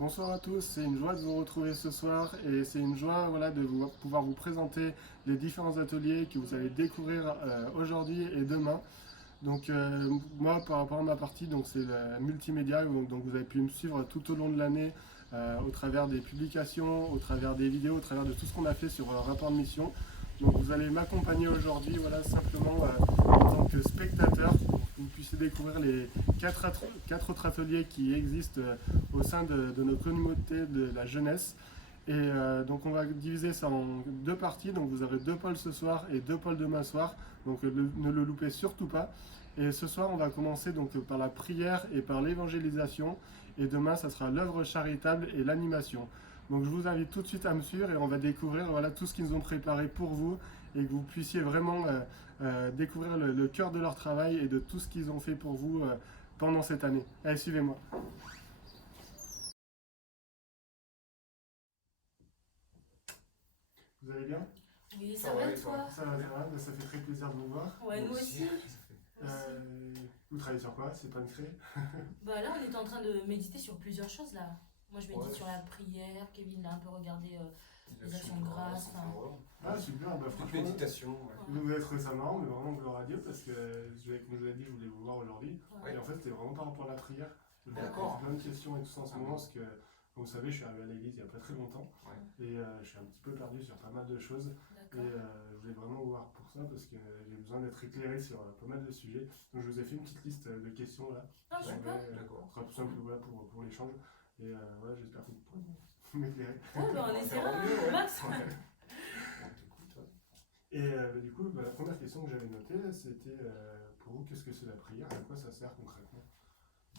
Bonsoir à tous, c'est une joie de vous retrouver ce soir et c'est une joie de pouvoir vous présenter les différents ateliers que vous allez découvrir aujourd'hui et demain. Moi par rapport à ma partie, c'est la multimédia, donc vous avez pu me suivre tout au long de l'année au travers des publications, au travers des vidéos, au travers de tout ce qu'on a fait sur rapport de mission. Donc vous allez m'accompagner aujourd'hui simplement en tant que spectateur pour que vous puissiez découvrir les quatre autres ateliers qui existent au sein de notre communauté de la jeunesse. Donc on va diviser ça en deux parties, donc vous aurez deux pôles ce soir et deux pôles demain soir, donc ne le loupez surtout pas. Et ce soir on va commencer par la prière et par l'évangélisation, et demain ça sera l'œuvre charitable et l'animation. Donc je vous invite tout de suite à me suivre et on va découvrir tout ce qu'ils nous ont préparé pour vous et que vous puissiez vraiment découvrir le cœur de leur travail et de tout ce qu'ils ont fait pour vous pendant cette année. Allez, suivez-moi. Vous allez bien? Oui, ça va et toi? Ça va, ça fait très plaisir de vous voir. Ouais, nous aussi. Vous travaillez sur quoi? C'est pas créé? Bah là, on était en train de méditer sur plusieurs choses là. Moi, je médite sur la prière. Kevin l'a un peu regardé les actions de grâce. Ah, super, franchement. Méditation. Vous avez trouvé ça marrant, mais vraiment gloire à Dieu, parce que, comme je vous ai dit, je voulais vous voir aujourd'hui. Ouais. Et en fait, c'était vraiment par rapport à la prière. Je vous D'accord. plein de questions et tout ça en ce moment, parce que, comme vous savez, je suis arrivé à l'église il n'y a pas très longtemps. Ouais. Et je suis un petit peu perdu sur pas mal de choses. D'accord. Et je voulais vraiment vous voir pour ça, parce que j'ai besoin d'être éclairé sur pas mal de sujets. Donc je vous ai fait une petite liste de questions là. Ah, super. Ce sera tout simple pour l'échange. Et j'espère que vous pourrez m'éclairer. Ouais, bah on essaiera, Max. Et du coup, la première question que j'avais notée, c'était pour vous, qu'est-ce que c'est la prière? À quoi ça sert concrètement?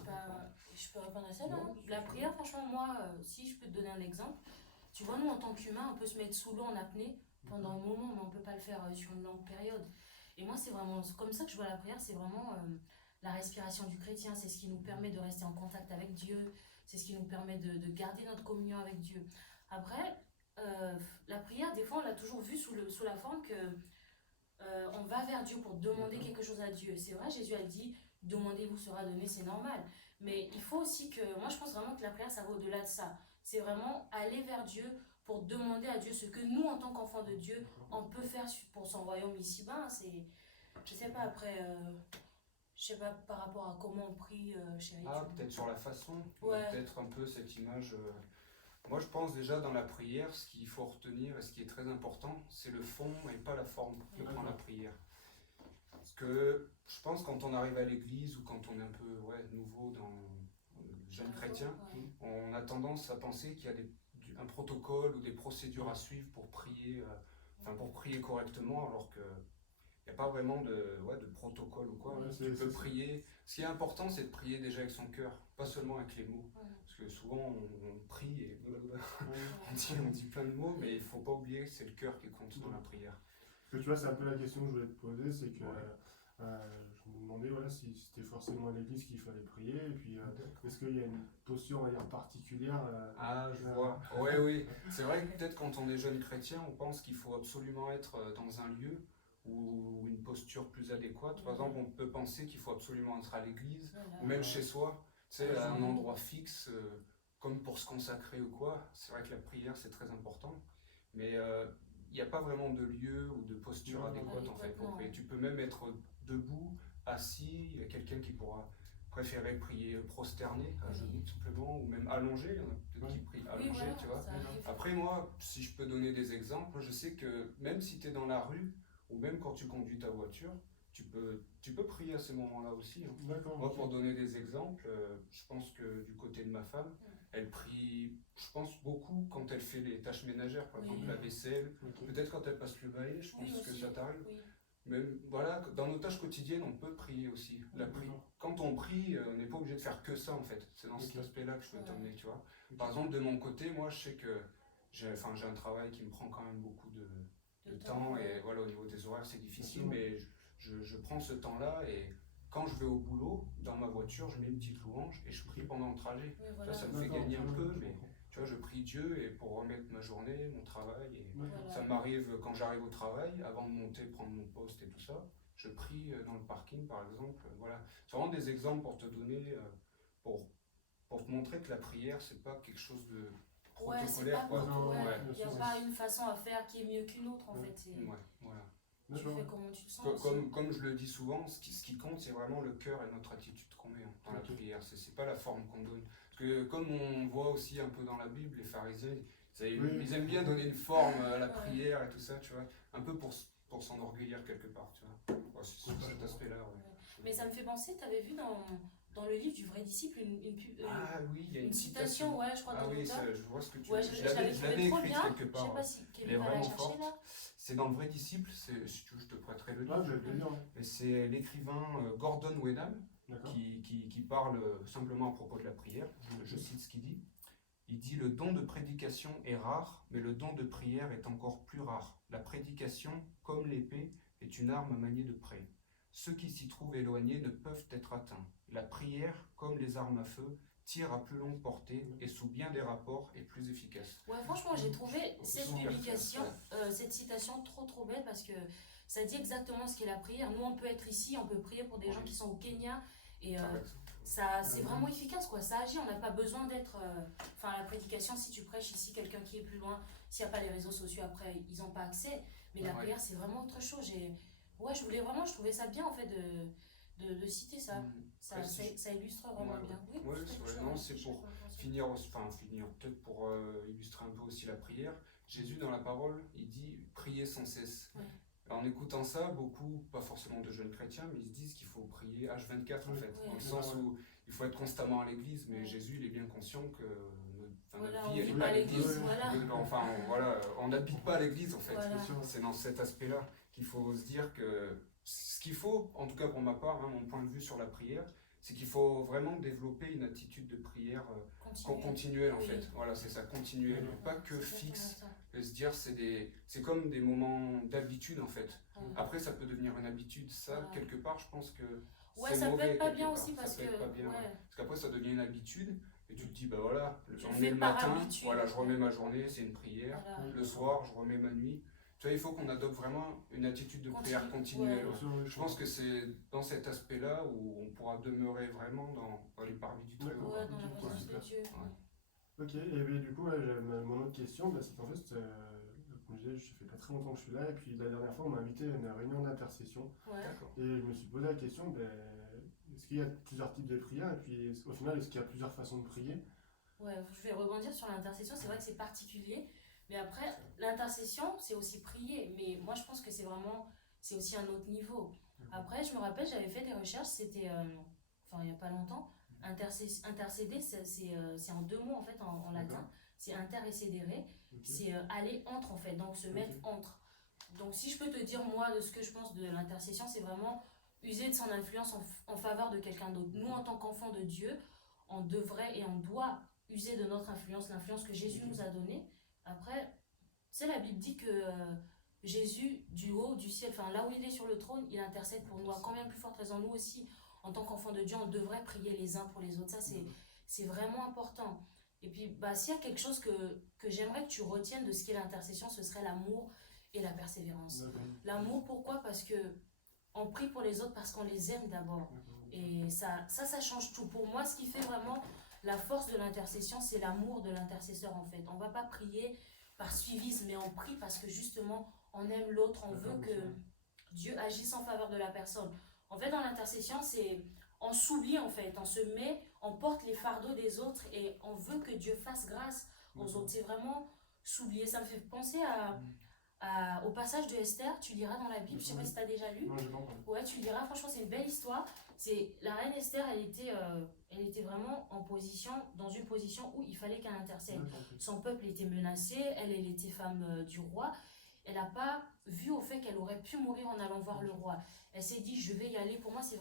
Bah, je peux répondre à ça, non? La prière, franchement, moi, si je peux te donner un exemple, tu vois, nous, en tant qu'humains, on peut se mettre sous l'eau en apnée pendant un moment, mais on peut pas le faire sur une longue période. Et moi, c'est vraiment comme ça que je vois la prière, c'est vraiment la respiration du chrétien, c'est ce qui nous permet de rester en contact avec Dieu, c'est ce qui nous permet de garder notre communion avec Dieu. Après, la prière, des fois, on l'a toujours vue sous la forme que on va vers Dieu pour demander quelque chose à Dieu. C'est vrai, Jésus a dit, demandez vous sera donné, c'est normal. Mais il faut aussi que, moi je pense vraiment que la prière, ça va au-delà de ça. C'est vraiment aller vers Dieu pour demander à Dieu ce que nous, en tant qu'enfants de Dieu, on peut faire pour son royaume ici-bas. C'est, je sais pas, après, je sais pas par rapport à comment on prie, chérie. Ah, peut-être sur la façon, Ouais. peut-être un peu cette image. Moi, je pense déjà dans la prière, ce qu'il faut retenir et ce qui est très important, c'est le fond et pas la forme que prend la prière. Parce que je pense quand on arrive à l'église ou quand on est un peu nouveau dans jeune chrétien, on a tendance à penser qu'il y a un protocole ou des procédures à suivre pour prier, pour prier correctement, alors que il n'y a pas vraiment de protocole ou quoi. Tu peux prier. Ce qui est important, c'est de prier déjà avec son cœur, pas seulement avec les mots. Parce que souvent, on prie et on dit plein de mots, mais il ne faut pas oublier que c'est le cœur qui compte dans la prière. Parce que tu vois, c'est un peu la question que je voulais te poser, c'est que je me demandais si c'était forcément à l'église qu'il fallait prier, et puis est-ce qu'il y a une posture, on va dire, particulière je vois. Oui. C'est vrai que peut-être quand on est jeune chrétien, on pense qu'il faut absolument être dans un lieu ou une posture plus adéquate. Par exemple, on peut penser qu'il faut absolument être à l'église, ou même chez soi, tu sais, à un endroit fixe, comme pour se consacrer ou quoi. C'est vrai que la prière, c'est très important, mais il n'y a pas vraiment de lieu ou de posture adéquate en fait pour prier. Tu peux même être debout, assis, il y a quelqu'un qui pourra préférer prier prosterné, à genoux simplement, ou même allongé, il y en a peut-être qui prient allongé, tu vois. Après moi, si je peux donner des exemples, je sais que même si tu es dans la rue, ou même quand tu conduis ta voiture, tu peux prier à ces moments-là aussi. Moi, pour donner des exemples, je pense que du côté de ma femme, elle prie, je pense, beaucoup quand elle fait les tâches ménagères, par exemple la vaisselle, peut-être quand elle passe le balai, je pense que ça t'arrive. Même, dans nos tâches quotidiennes, on peut prier aussi. Quand on prie, on n'est pas obligé de faire que ça en fait. C'est dans cet aspect-là que je veux t'emmener, tu vois. Par exemple, de mon côté, moi, je sais que j'ai un travail qui me prend quand même beaucoup de temps, et au niveau des horaires, c'est difficile, mais je prends ce temps-là, et quand je vais au boulot, dans ma voiture, je mets une petite louange et je prie pendant le trajet. Ça me fait gagner un peu, mais tu vois, je prie Dieu et pour remettre ma journée, mon travail, et ça m'arrive quand j'arrive au travail, avant de monter, prendre mon poste et tout ça, je prie dans le parking par exemple. C'est vraiment des exemples pour te donner, pour pour te montrer que la prière, c'est pas quelque chose de Ouais, c'est protocolaire, pas quoi. pour Ouais, toi. Ouais, Il n'y a bien sûr, pas une façon à faire qui est mieux qu'une autre, en Ouais. fait. C'est- ouais, voilà. Tu D'accord. fais comment tu te sens. aussi. Comme je le dis souvent, ce qui compte, c'est vraiment le cœur et notre attitude qu'on met dans la Ok. prière. C'est pas la forme qu'on donne. Parce que comme on voit aussi un peu dans la Bible, les pharisiens, ils aiment bien donner une forme à la Ouais. prière et tout ça, tu vois. Un peu pour s'enorgueillir quelque part, tu vois. Ouais, c'est sur cet aspect-là, ouais. Mais ça me fait penser, tu avais vu dans le livre du vrai disciple Ah oui, il y a une une citation, ouais, je crois, Ah de oui, l'auteur. je vois ce que tu Ouais, veux je dire. l'avais Je l'avais trouvé trop écrite bien. quelque Je part. sais Ouais. pas si Elle est Kevin va la vraiment chercher forte. là. C'est dans le vrai disciple, si tu veux, je te prêterai le Ah, livre. je vais le lire. Et c'est l'écrivain Gordon Wenham D'accord. qui parle simplement à propos de la prière. Je cite ce qu'il dit. Il dit: le don de prédication est rare, mais le don de prière est encore plus rare. La prédication, comme l'épée, est une arme maniée de près. Ceux qui s'y trouvent éloignés ne peuvent être atteints. La prière, comme les armes à feu, tire à plus longue portée et sous bien des rapports est plus efficace. Ouais, franchement, j'ai trouvé cette Super publication, classe, cette citation trop belle parce que ça dit exactement ce qu'est la prière. Nous, on peut être ici, on peut prier pour des gens qui sont au Kenya et ça, c'est vraiment efficace, quoi. Ça agit, on n'a pas besoin d'être. Enfin, la prédication, si tu prêches ici, quelqu'un qui est plus loin, s'il n'y a pas les réseaux sociaux après, ils n'ont pas accès. Mais la prière, c'est vraiment autre chose. Ouais, je trouvais ça bien en fait de citer ça. Ça illustre vraiment bien. Oui, c'est pour finir, peut-être pour illustrer un peu aussi la prière. Jésus, dans la parole, il dit prier sans cesse. Ouais. En écoutant ça, beaucoup, pas forcément de jeunes chrétiens, mais ils se disent qu'il faut prier H24 en fait, dans le sens où il faut être constamment à l'église, mais Jésus il est bien conscient que notre vie elle n'est pas à l'église. Enfin, on n'habite pas à l'église en fait. Voilà. C'est dans cet aspect-là qu'il faut se dire que ce qu'il faut, en tout cas pour ma part, mon point de vue sur la prière, c'est qu'il faut vraiment développer une attitude de prière continuelle en fait. Voilà, c'est ça, continuelle, pas que fixe. Et se dire c'est comme des moments d'habitude en fait. Après ça peut devenir une habitude, ça quelque part je pense que ouais, ça peut être pas bien aussi parce que parce qu'après ça devient une habitude et tu te dis bah voilà, on est le matin, voilà, je remets ma journée, c'est une prière, le soir je remets ma nuit. Tu vois, il faut qu'on adopte vraiment une attitude de prière continuelle. Ouais. Je pense que c'est dans cet aspect-là où on pourra demeurer vraiment dans les parvis du Très-Haut. Ouais, dans la présence de Dieu. Ok, et bien, du coup, mon autre question, c'est qu'en fait, comme je disais, ça fait pas très longtemps que je suis là, et puis la dernière fois, on m'a invité à une réunion d'intercession. Ouais. Et je me suis posé la question, est-ce qu'il y a plusieurs types de prières, et puis au final, est-ce qu'il y a plusieurs façons de prier? Ouais, je vais rebondir sur l'intercession, c'est vrai que c'est particulier, mais après, l'intercession, c'est aussi prier, mais moi je pense que c'est aussi un autre niveau. Après, je me rappelle, j'avais fait des recherches, c'était, il n'y a pas longtemps, intercéder, c'est en deux mots en fait, en latin, c'est inter et cedere, c'est aller entre en fait, donc se mettre entre. Donc si je peux te dire moi de ce que je pense de l'intercession, c'est vraiment user de son influence en faveur de quelqu'un d'autre. Nous en tant qu'enfants de Dieu, on devrait et on doit user de notre influence, l'influence que Jésus nous a donnée. Après, tu sais, la Bible dit que Jésus, du haut du ciel, enfin là où il est sur le trône, il intercède pour nous. À combien plus forte raison, nous aussi, en tant qu'enfants de Dieu, on devrait prier les uns pour les autres. Ça, c'est vraiment important. Et puis, s'il y a quelque chose que j'aimerais que tu retiennes de ce qu'est l'intercession, ce serait l'amour et la persévérance. L'amour, pourquoi? Parce que on prie pour les autres parce qu'on les aime d'abord. Et ça change tout. Pour moi, ce qui fait vraiment la force de l'intercession, c'est l'amour de l'intercesseur en fait. On ne va pas prier par suivisme, mais on prie parce que justement, on aime l'autre, on veut que Dieu agisse en faveur de la personne. En fait, dans l'intercession, on s'oublie en fait, on porte les fardeaux des autres et on veut que Dieu fasse grâce aux autres. C'est vraiment s'oublier. Ça me fait penser au passage de Esther, tu liras dans la Bible, je ne sais pas si tu as déjà lu. Ouais, tu liras, franchement, c'est une belle histoire. La reine Esther, elle était vraiment dans une position où il fallait qu'elle intercède. Son peuple était menacé, elle était femme du roi. Elle n'a pas vu au fait qu'elle aurait pu mourir en allant voir le roi. Elle s'est dit, je vais y aller. Pour moi, c'est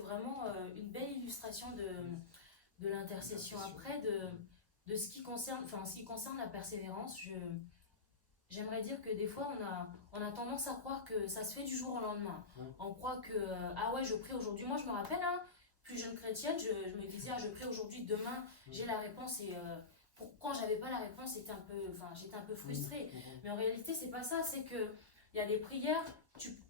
vraiment une belle illustration de l'intercession. Après, de ce qui concerne la persévérance, j'aimerais dire que des fois, on a tendance à croire que ça se fait du jour au lendemain. On croit que, je prie aujourd'hui. Moi, je me rappelle, plus jeune chrétienne, je me disais, je prie aujourd'hui, demain, j'ai la réponse. Et quand j'avais pas la réponse, j'étais un peu frustrée. Mais en réalité, c'est pas ça. C'est qu'il y a des prières,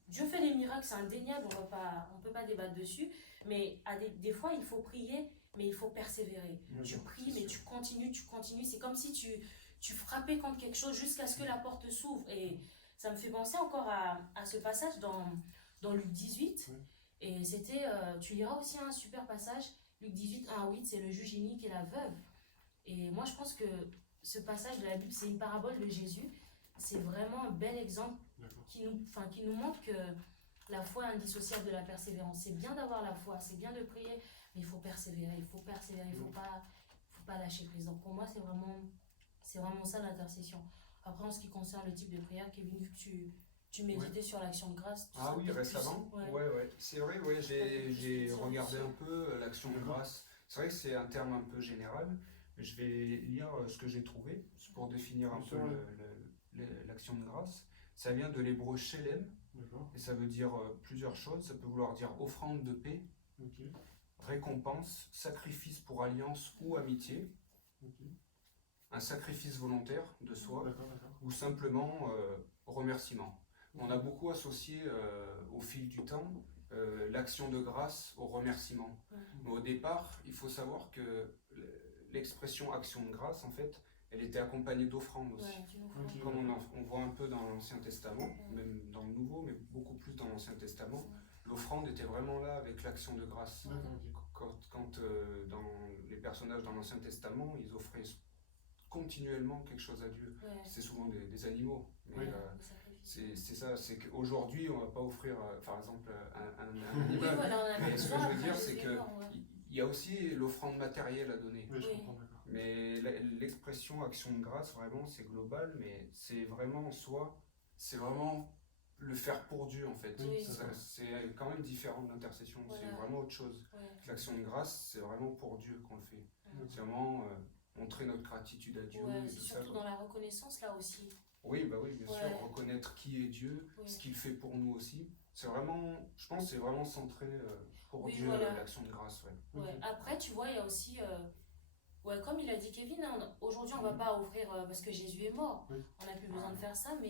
Dieu fait des miracles, c'est indéniable, on peut pas débattre dessus. Mais des fois, il faut prier, mais il faut persévérer. Oui, Tu bien, pries, c'est mais sûr. tu continues. C'est comme si tu frappais contre quelque chose jusqu'à ce que la porte s'ouvre. Et ça me fait penser encore à ce passage dans Luc 18. Oui. Et c'était, tu liras aussi un super passage, Luc 18, 1 à 8, c'est le juge inique et la veuve. Et moi, je pense que ce passage de la Bible, c'est une parabole de Jésus. C'est vraiment un bel exemple D'accord. qui nous montre que la foi est indissociable de la persévérance. C'est bien d'avoir la foi, c'est bien de prier, mais il faut persévérer, il faut faut pas lâcher prise. Donc pour moi, c'est vraiment ça l'intercession. Après, en ce qui concerne le type de prière, Kevin, vu que tu méditais sur l'action de grâce, tu Ah seras oui, peut-être récemment. plus... Ouais. Ouais. C'est vrai, ouais, j'ai Plus regardé sur- un peu l'action de grâce. C'est vrai que c'est un terme un peu général. Je vais lire ce que j'ai trouvé pour définir un Bien peu sûr, ouais. l'action de grâce. Ça vient de l'hébreu shelem D'accord. et ça veut dire plusieurs choses. Ça peut vouloir dire offrande de paix, Ok. récompense, sacrifice pour alliance ou amitié, Ok. un sacrifice volontaire de soi D'accord. ou simplement remerciement. On a beaucoup associé au fil du temps l'action de grâce au remerciement. Ouais. Mais au départ, il faut savoir que l'expression action de grâce, en fait, elle était accompagnée d'offrandes aussi. Ouais, tu nous Ok. feras. Comme on voit un peu dans l'Ancien Testament, même dans le Nouveau, mais beaucoup plus dans l'Ancien Testament, l'offrande était vraiment là avec l'action de grâce. D'accord. Ok. Quand dans les personnages dans l'Ancien Testament, ils offraient continuellement quelque chose à Dieu. Ouais. C'est souvent des animaux. Mais, Oui. Le sacrifice. c'est ça, c'est qu'aujourd'hui, on ne va pas offrir, par exemple, un Oui, animal. voilà, on a Mais fait ce ça, que je veux après, dire, je c'est sais que pas, ouais. il y a aussi l'offrande matérielle à donner. Oui, je Oui. comprends, d'accord. Mais l'expression action de grâce, vraiment, c'est global, mais c'est vraiment en soi, c'est vraiment le faire pour Dieu, en fait. Oui. C'est quand même différent de l'intercession, Voilà. c'est vraiment autre chose. Ouais. L'action de grâce, c'est vraiment pour Dieu qu'on le fait. Ouais. C'est vraiment montrer notre gratitude à Dieu Ouais, et c'est tout ça. surtout dans la reconnaissance là aussi. Oui, bah oui, bien Ouais. sûr, reconnaître qui est Dieu, Oui. ce qu'il fait pour nous aussi. C'est vraiment, je pense, que c'est vraiment centré pour Oui, Dieu, voilà. l'action de grâce, ouais. Ouais. Ok. Après, tu vois, il y a aussi, ouais, comme il a dit Kevin, hein, aujourd'hui on va pas offrir parce que Jésus est mort. Oui. On n'a plus besoin de faire ça, mais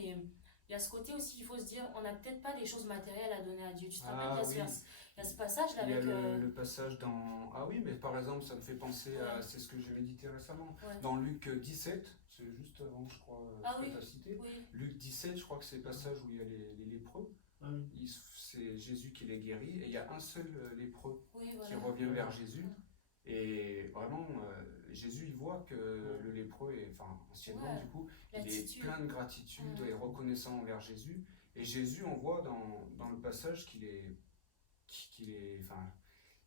il y a ce côté aussi qu'il faut se dire, on n'a peut-être pas des choses matérielles à donner à Dieu. Tu te rappelles, Ah il y a oui. il y a ce passage là Il y a avec. le passage dans... Ah oui, mais par exemple, ça me fait penser à... Ouais. C'est ce que j'ai médité récemment. Ouais. Dans Luc 17, c'est juste avant, je crois, Ah ce que oui. tu as cité. Oui, Luc 17, je crois que c'est le passage où il y a les lépreux. Ah oui. C'est Jésus qui les guérit et il y a un seul lépreux oui, qui voilà. revient vers Jésus. Et vraiment, Jésus, il voit que le lépreux, enfin anciennement Ouais. du coup, il est L'attitude. plein de gratitude Ouais. et reconnaissant envers Jésus. Et Jésus, on voit dans le passage qu'il est, enfin,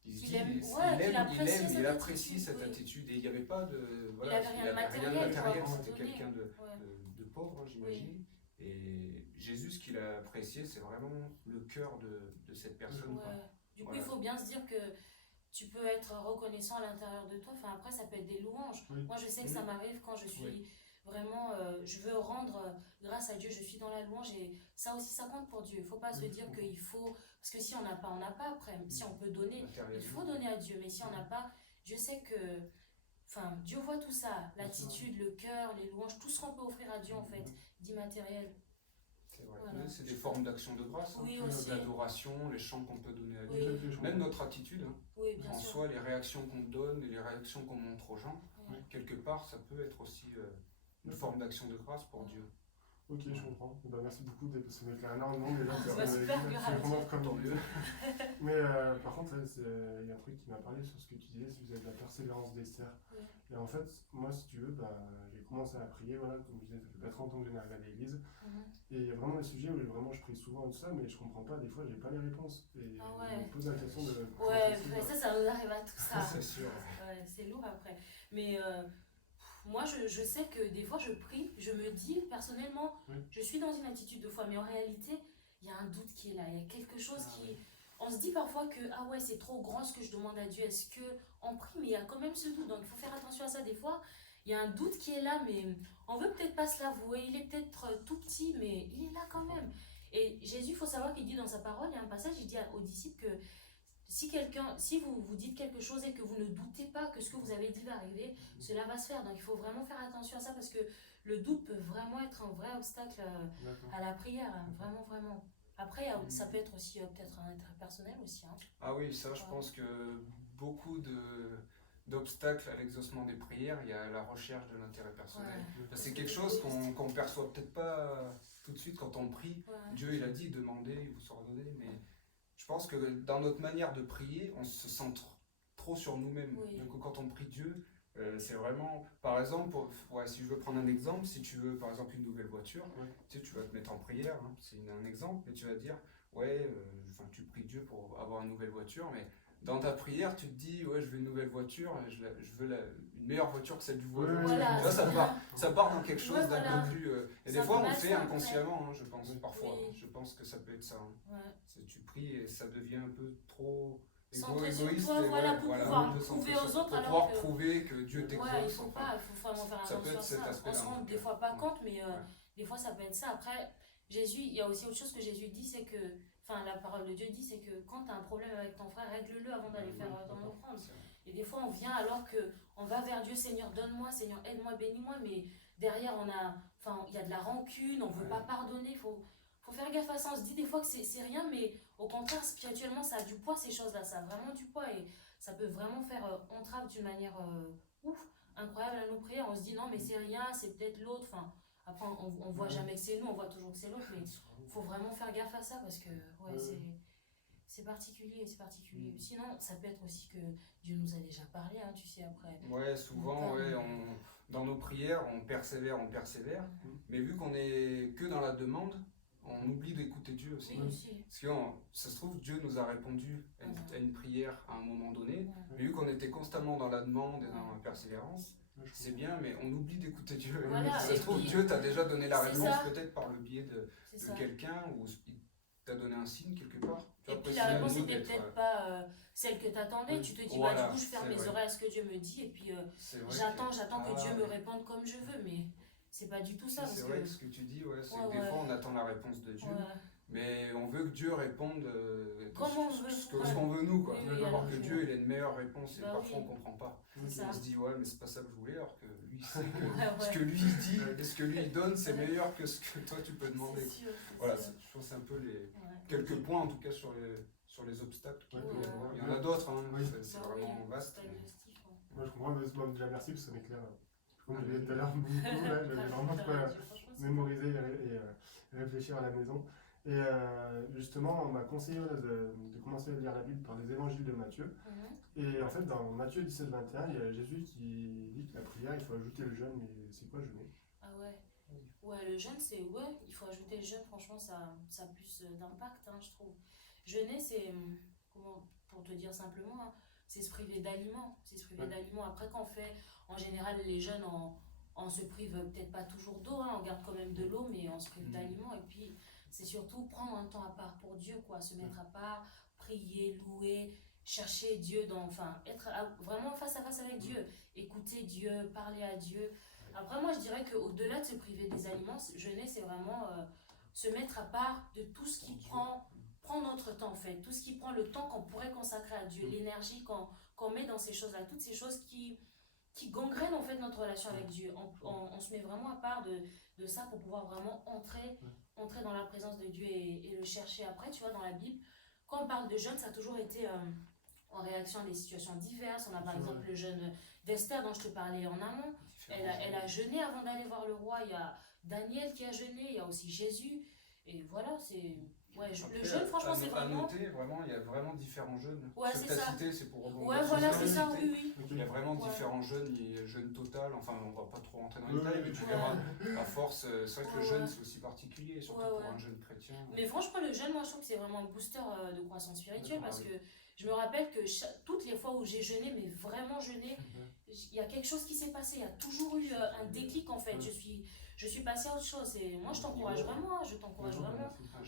il se Qu'il dit, aime, il ouais, qu'il aime, apprécie cette il apprécie attitude, cette oui. attitude. Et il n'y avait pas de, voilà, avait rien de il avait rien de matériel, matériel, quoi, à c'était donner. quelqu'un Ouais. de pauvre, hein, j'imagine. Et Jésus, ce qu'il a apprécié, c'est vraiment le cœur de cette personne. quoi. Ouais. Du coup, Voilà. il faut bien se dire que tu peux être reconnaissant à l'intérieur de toi. Enfin, après, ça peut être des louanges. Oui. Moi, je sais que ça m'arrive quand je suis vraiment, je veux rendre grâce à Dieu, je suis dans la louange et ça aussi, ça compte pour Dieu. Il ne faut pas se Oui, dire je qu'il faut, parce que si on n'a pas, on n'a pas après. Si on peut donner, il Matériellement. faut donner à Dieu. Mais si on n'a pas, Dieu sait que, enfin, Dieu voit tout ça, l'attitude, le cœur, les louanges, tout ce qu'on peut offrir à Dieu en fait, d'immatériel. C'est vrai. Voilà. Oui, c'est des formes d'action de grâce. Oui, hein. aussi. L'adoration, les chants qu'on peut donner à Dieu. Oui. Ok, je Même comprends. notre attitude, hein. Oui, bien En sûr. soi, les réactions qu'on donne et les réactions qu'on montre aux gens, Ouais. quelque part, ça peut être aussi une forme d'action de grâce pour Dieu. Ok, je comprends. Bah, merci beaucoup de ce mec-là. Non, déjà, C'est on pas avait super dit, dur à c'est vraiment dire. comme Tant mieux. Mais par contre, il y a un truc qui m'a parlé sur ce que tu disais, si vous avez de la persévérance d'Esther. Ouais. Et en fait, moi, si tu veux, bah, j'ai commencé à prier, voilà, comme je disais, ça fait pas 30 ans que je n'ai à l'église. Mhm. Et il y a vraiment des sujets où vraiment je prie souvent et tout ça, mais je comprends pas, des fois, j'ai pas les réponses. Et Ah je ouais. me pose la question de. comment Ouais, ça se fait, mais quoi. ça nous arrive à tout ça. C'est sûr. Ouais, c'est lourd après. Mais moi, je sais que des fois, je prie, je me dis personnellement, Oui. je suis dans une attitude de foi, mais en réalité, il y a un doute qui est là. Il y a quelque chose Ah qui. ouais. On se dit parfois que, ah ouais, c'est trop grand ce que je demande à Dieu. Est-ce que on prie, mais il y a quand même ce doute. Donc, il faut faire attention à ça. Des fois, il y a un doute qui est là, mais on veut peut-être pas se l'avouer. Il est peut-être tout petit, mais il est là quand même. Et Jésus, il faut savoir qu'il dit dans sa parole, il y a un passage, il dit aux disciples que si vous dites quelque chose et que vous ne doutez pas que ce que vous avez dit va arriver, cela va se faire. Donc il faut vraiment faire attention à ça parce que le doute peut vraiment être un vrai obstacle D'accord. à la prière, hein. Vraiment, vraiment. Après, ça peut être aussi peut-être un intérêt personnel aussi. Hein. Ah oui, ça, je Ouais. pense que beaucoup d'obstacles à l'exaucement des prières, il y a la recherche de l'intérêt personnel. Ouais. C'est quelque chose qu'on perçoit peut-être pas tout de suite quand on prie. Ouais. Dieu, il a dit, demandez, il vous sera donné, mais je pense que dans notre manière de prier, on se centre trop sur nous-mêmes. Oui. Donc quand on prie Dieu, c'est vraiment, par exemple, si je veux prendre un exemple, si tu veux par exemple une nouvelle voiture, tu sais, tu vas te mettre en prière, hein, c'est un exemple, mais tu vas dire, tu pries Dieu pour avoir une nouvelle voiture, mais dans ta prière, tu te dis, ouais, je veux une nouvelle voiture, je veux une meilleure voiture que celle du voisin. Voilà, Tu vois, ça part dans quelque chose d'un voilà. peu plus. Et Ça des fois, on le peut fait être inconsciemment, hein, je pense, parfois. Oui. Je pense que ça peut être ça. Hein. Ouais. Tu pries et ça devient un peu trop Centré sur égoïste. toi, Et voilà, pour pouvoir un peu centré prouver sur aux toi, autres, pour alors pouvoir que- prouver que Dieu t'exauce. Ouais, il faut vraiment faire ça peut attention être à cet ça. aspect-là, On se en rend tout des cas. fois pas Ouais. compte, mais des fois ça peut être ça. Après, Jésus, il y a aussi autre chose que Jésus dit, c'est que, enfin la parole de Dieu dit, c'est que quand tu as un problème avec ton frère, règle-le avant d'aller faire ton offrande. C'est vrai. Et des fois on vient alors que on va vers Dieu, Seigneur, donne-moi, Seigneur, aide-moi, bénis-moi, mais derrière il y a de la rancune, on veut pas pardonner, faut faire gaffe à ça. On se dit des fois que c'est rien, mais au contraire, spirituellement, ça a du poids ces choses-là, ça a vraiment du poids et ça peut vraiment faire entrave d'une manière incroyable à nos prières. On se dit non, mais c'est rien, c'est peut-être l'autre. Enfin, après, on voit jamais que c'est nous, on voit toujours que c'est l'autre, mais il faut vraiment faire gaffe à ça parce que c'est particulier, c'est particulier. Sinon, ça peut être aussi que Dieu nous a déjà parlé, hein, tu sais, après. Ouais, souvent, dans nos prières, on persévère, mais vu qu'on est que dans la demande, on oublie d'écouter Dieu aussi. Oui, aussi. Parce que ça se trouve, Dieu nous a répondu à une prière à un moment donné, mais vu qu'on était constamment dans la demande et dans la persévérance, c'est bien, mais on oublie d'écouter Dieu. Voilà, Ça et se trouve, puis, Dieu t'a déjà donné la c'est réponse, ça. peut-être par le biais de quelqu'un, ou il t'a donné un signe quelque part. Tu Et vois, puis après, la c'est à réponse nous n'était d'être, peut-être pas celle que tu attendais. Tu te dis, Voilà, du coup, je ferme c'est mes vrai. oreilles à ce que Dieu me dit, et puis c'est vrai j'attends que que Dieu me réponde comme je veux, mais c'est pas du tout ça. c'est Parce vrai que que ce que tu dis, c'est Ouais, que des ouais. fois on attend la réponse de Dieu, Ouais. mais on veut que Dieu réponde Comme on veut. ce qu'on veut nous, quoi. Oui, On oui, veut voir alors que que- Dieu il a une meilleure réponse et Bah parfois oui. on comprend pas. C'est ça. On se dit ouais mais c'est pas ça que je voulais, alors que lui il sait que Ouais, ce ouais. que lui il dit et ce que lui il donne c'est meilleur que ce que toi tu peux demander. C'est sûr, c'est Voilà, sûr. je pense que c'est un peu Ouais. quelques points en tout cas sur les obstacles qu'il peut y avoir. Il y en a d'autres, hein, Oui. c'est Bah vraiment oui, vaste. c'est pas exhaustif, hein. Moi je comprends, mais bon, déjà merci parce que ça m'éclaire. Comme je disais tout à l'heure, beaucoup, là, j'avais vraiment de quoi Franchement, c'est- mémoriser et réfléchir à la maison. Et justement, on m'a conseillé de commencer à lire la Bible par les évangiles de Matthieu. Mhm. Et en fait, dans Matthieu 17-21, il y a Jésus qui dit que la prière, il faut ajouter le jeûne. Mais c'est quoi jeûner? Ah ouais. Ouais, le jeûne, il faut ajouter le jeûne, franchement, ça a plus d'impact, hein, je trouve. Jeûner, c'est, pour te dire simplement, hein, c'est se priver d'aliments. C'est se priver d'aliments. Après, quand on fait, en général, les jeûnes, on se prive peut-être pas toujours d'eau, hein, on garde quand même de l'eau, mais on se prive d'aliments. Et puis, c'est surtout prendre un temps à part pour Dieu, quoi, se mettre à part, prier, louer, chercher Dieu, être vraiment face à face avec Dieu, écouter Dieu, parler à Dieu. Après, moi, je dirais qu'au-delà de se priver des aliments, jeûner, c'est vraiment se mettre à part de tout ce qui prend notre temps, en fait. Tout ce qui prend le temps qu'on pourrait consacrer à Dieu, l'énergie qu'on met dans ces choses-là, toutes ces choses qui gangrènent, en fait, notre relation avec Dieu. On se met vraiment à part de ça pour pouvoir vraiment entrer dans la présence de Dieu et le chercher. Après, tu vois, dans la Bible, quand on parle de jeûne, ça a toujours été en réaction à des situations diverses. On a par exemple le jeûne d'Esther dont je te parlais en amont. Elle a jeûné avant d'aller voir le roi. Il y a Daniel qui a jeûné, il y a aussi Jésus. Et voilà, c'est. Ouais, Après, le jeûne, franchement, c'est à vraiment. noter, vraiment, il y a vraiment différents jeûnes. Ouais, Ce que c'est tu as ça. cité, c'est pour rebondir Ouais, sur voilà, ce que c'est tu as ça, cité. oui. Il y a vraiment Ouais. différents jeûnes, il y a jeûne total, enfin on va pas trop rentrer dans les détails, mais tu verras, à force, c'est vrai que le jeûne c'est aussi particulier, surtout pour un jeune chrétien. Mais franchement, le jeûne, moi je trouve que c'est vraiment un booster de croissance spirituelle parce que je me rappelle que toutes les fois où j'ai jeûné, mais vraiment jeûné, il y a quelque chose qui s'est passé, il y a toujours eu un déclic en fait. Je suis passée à autre chose et moi je t'encourage vraiment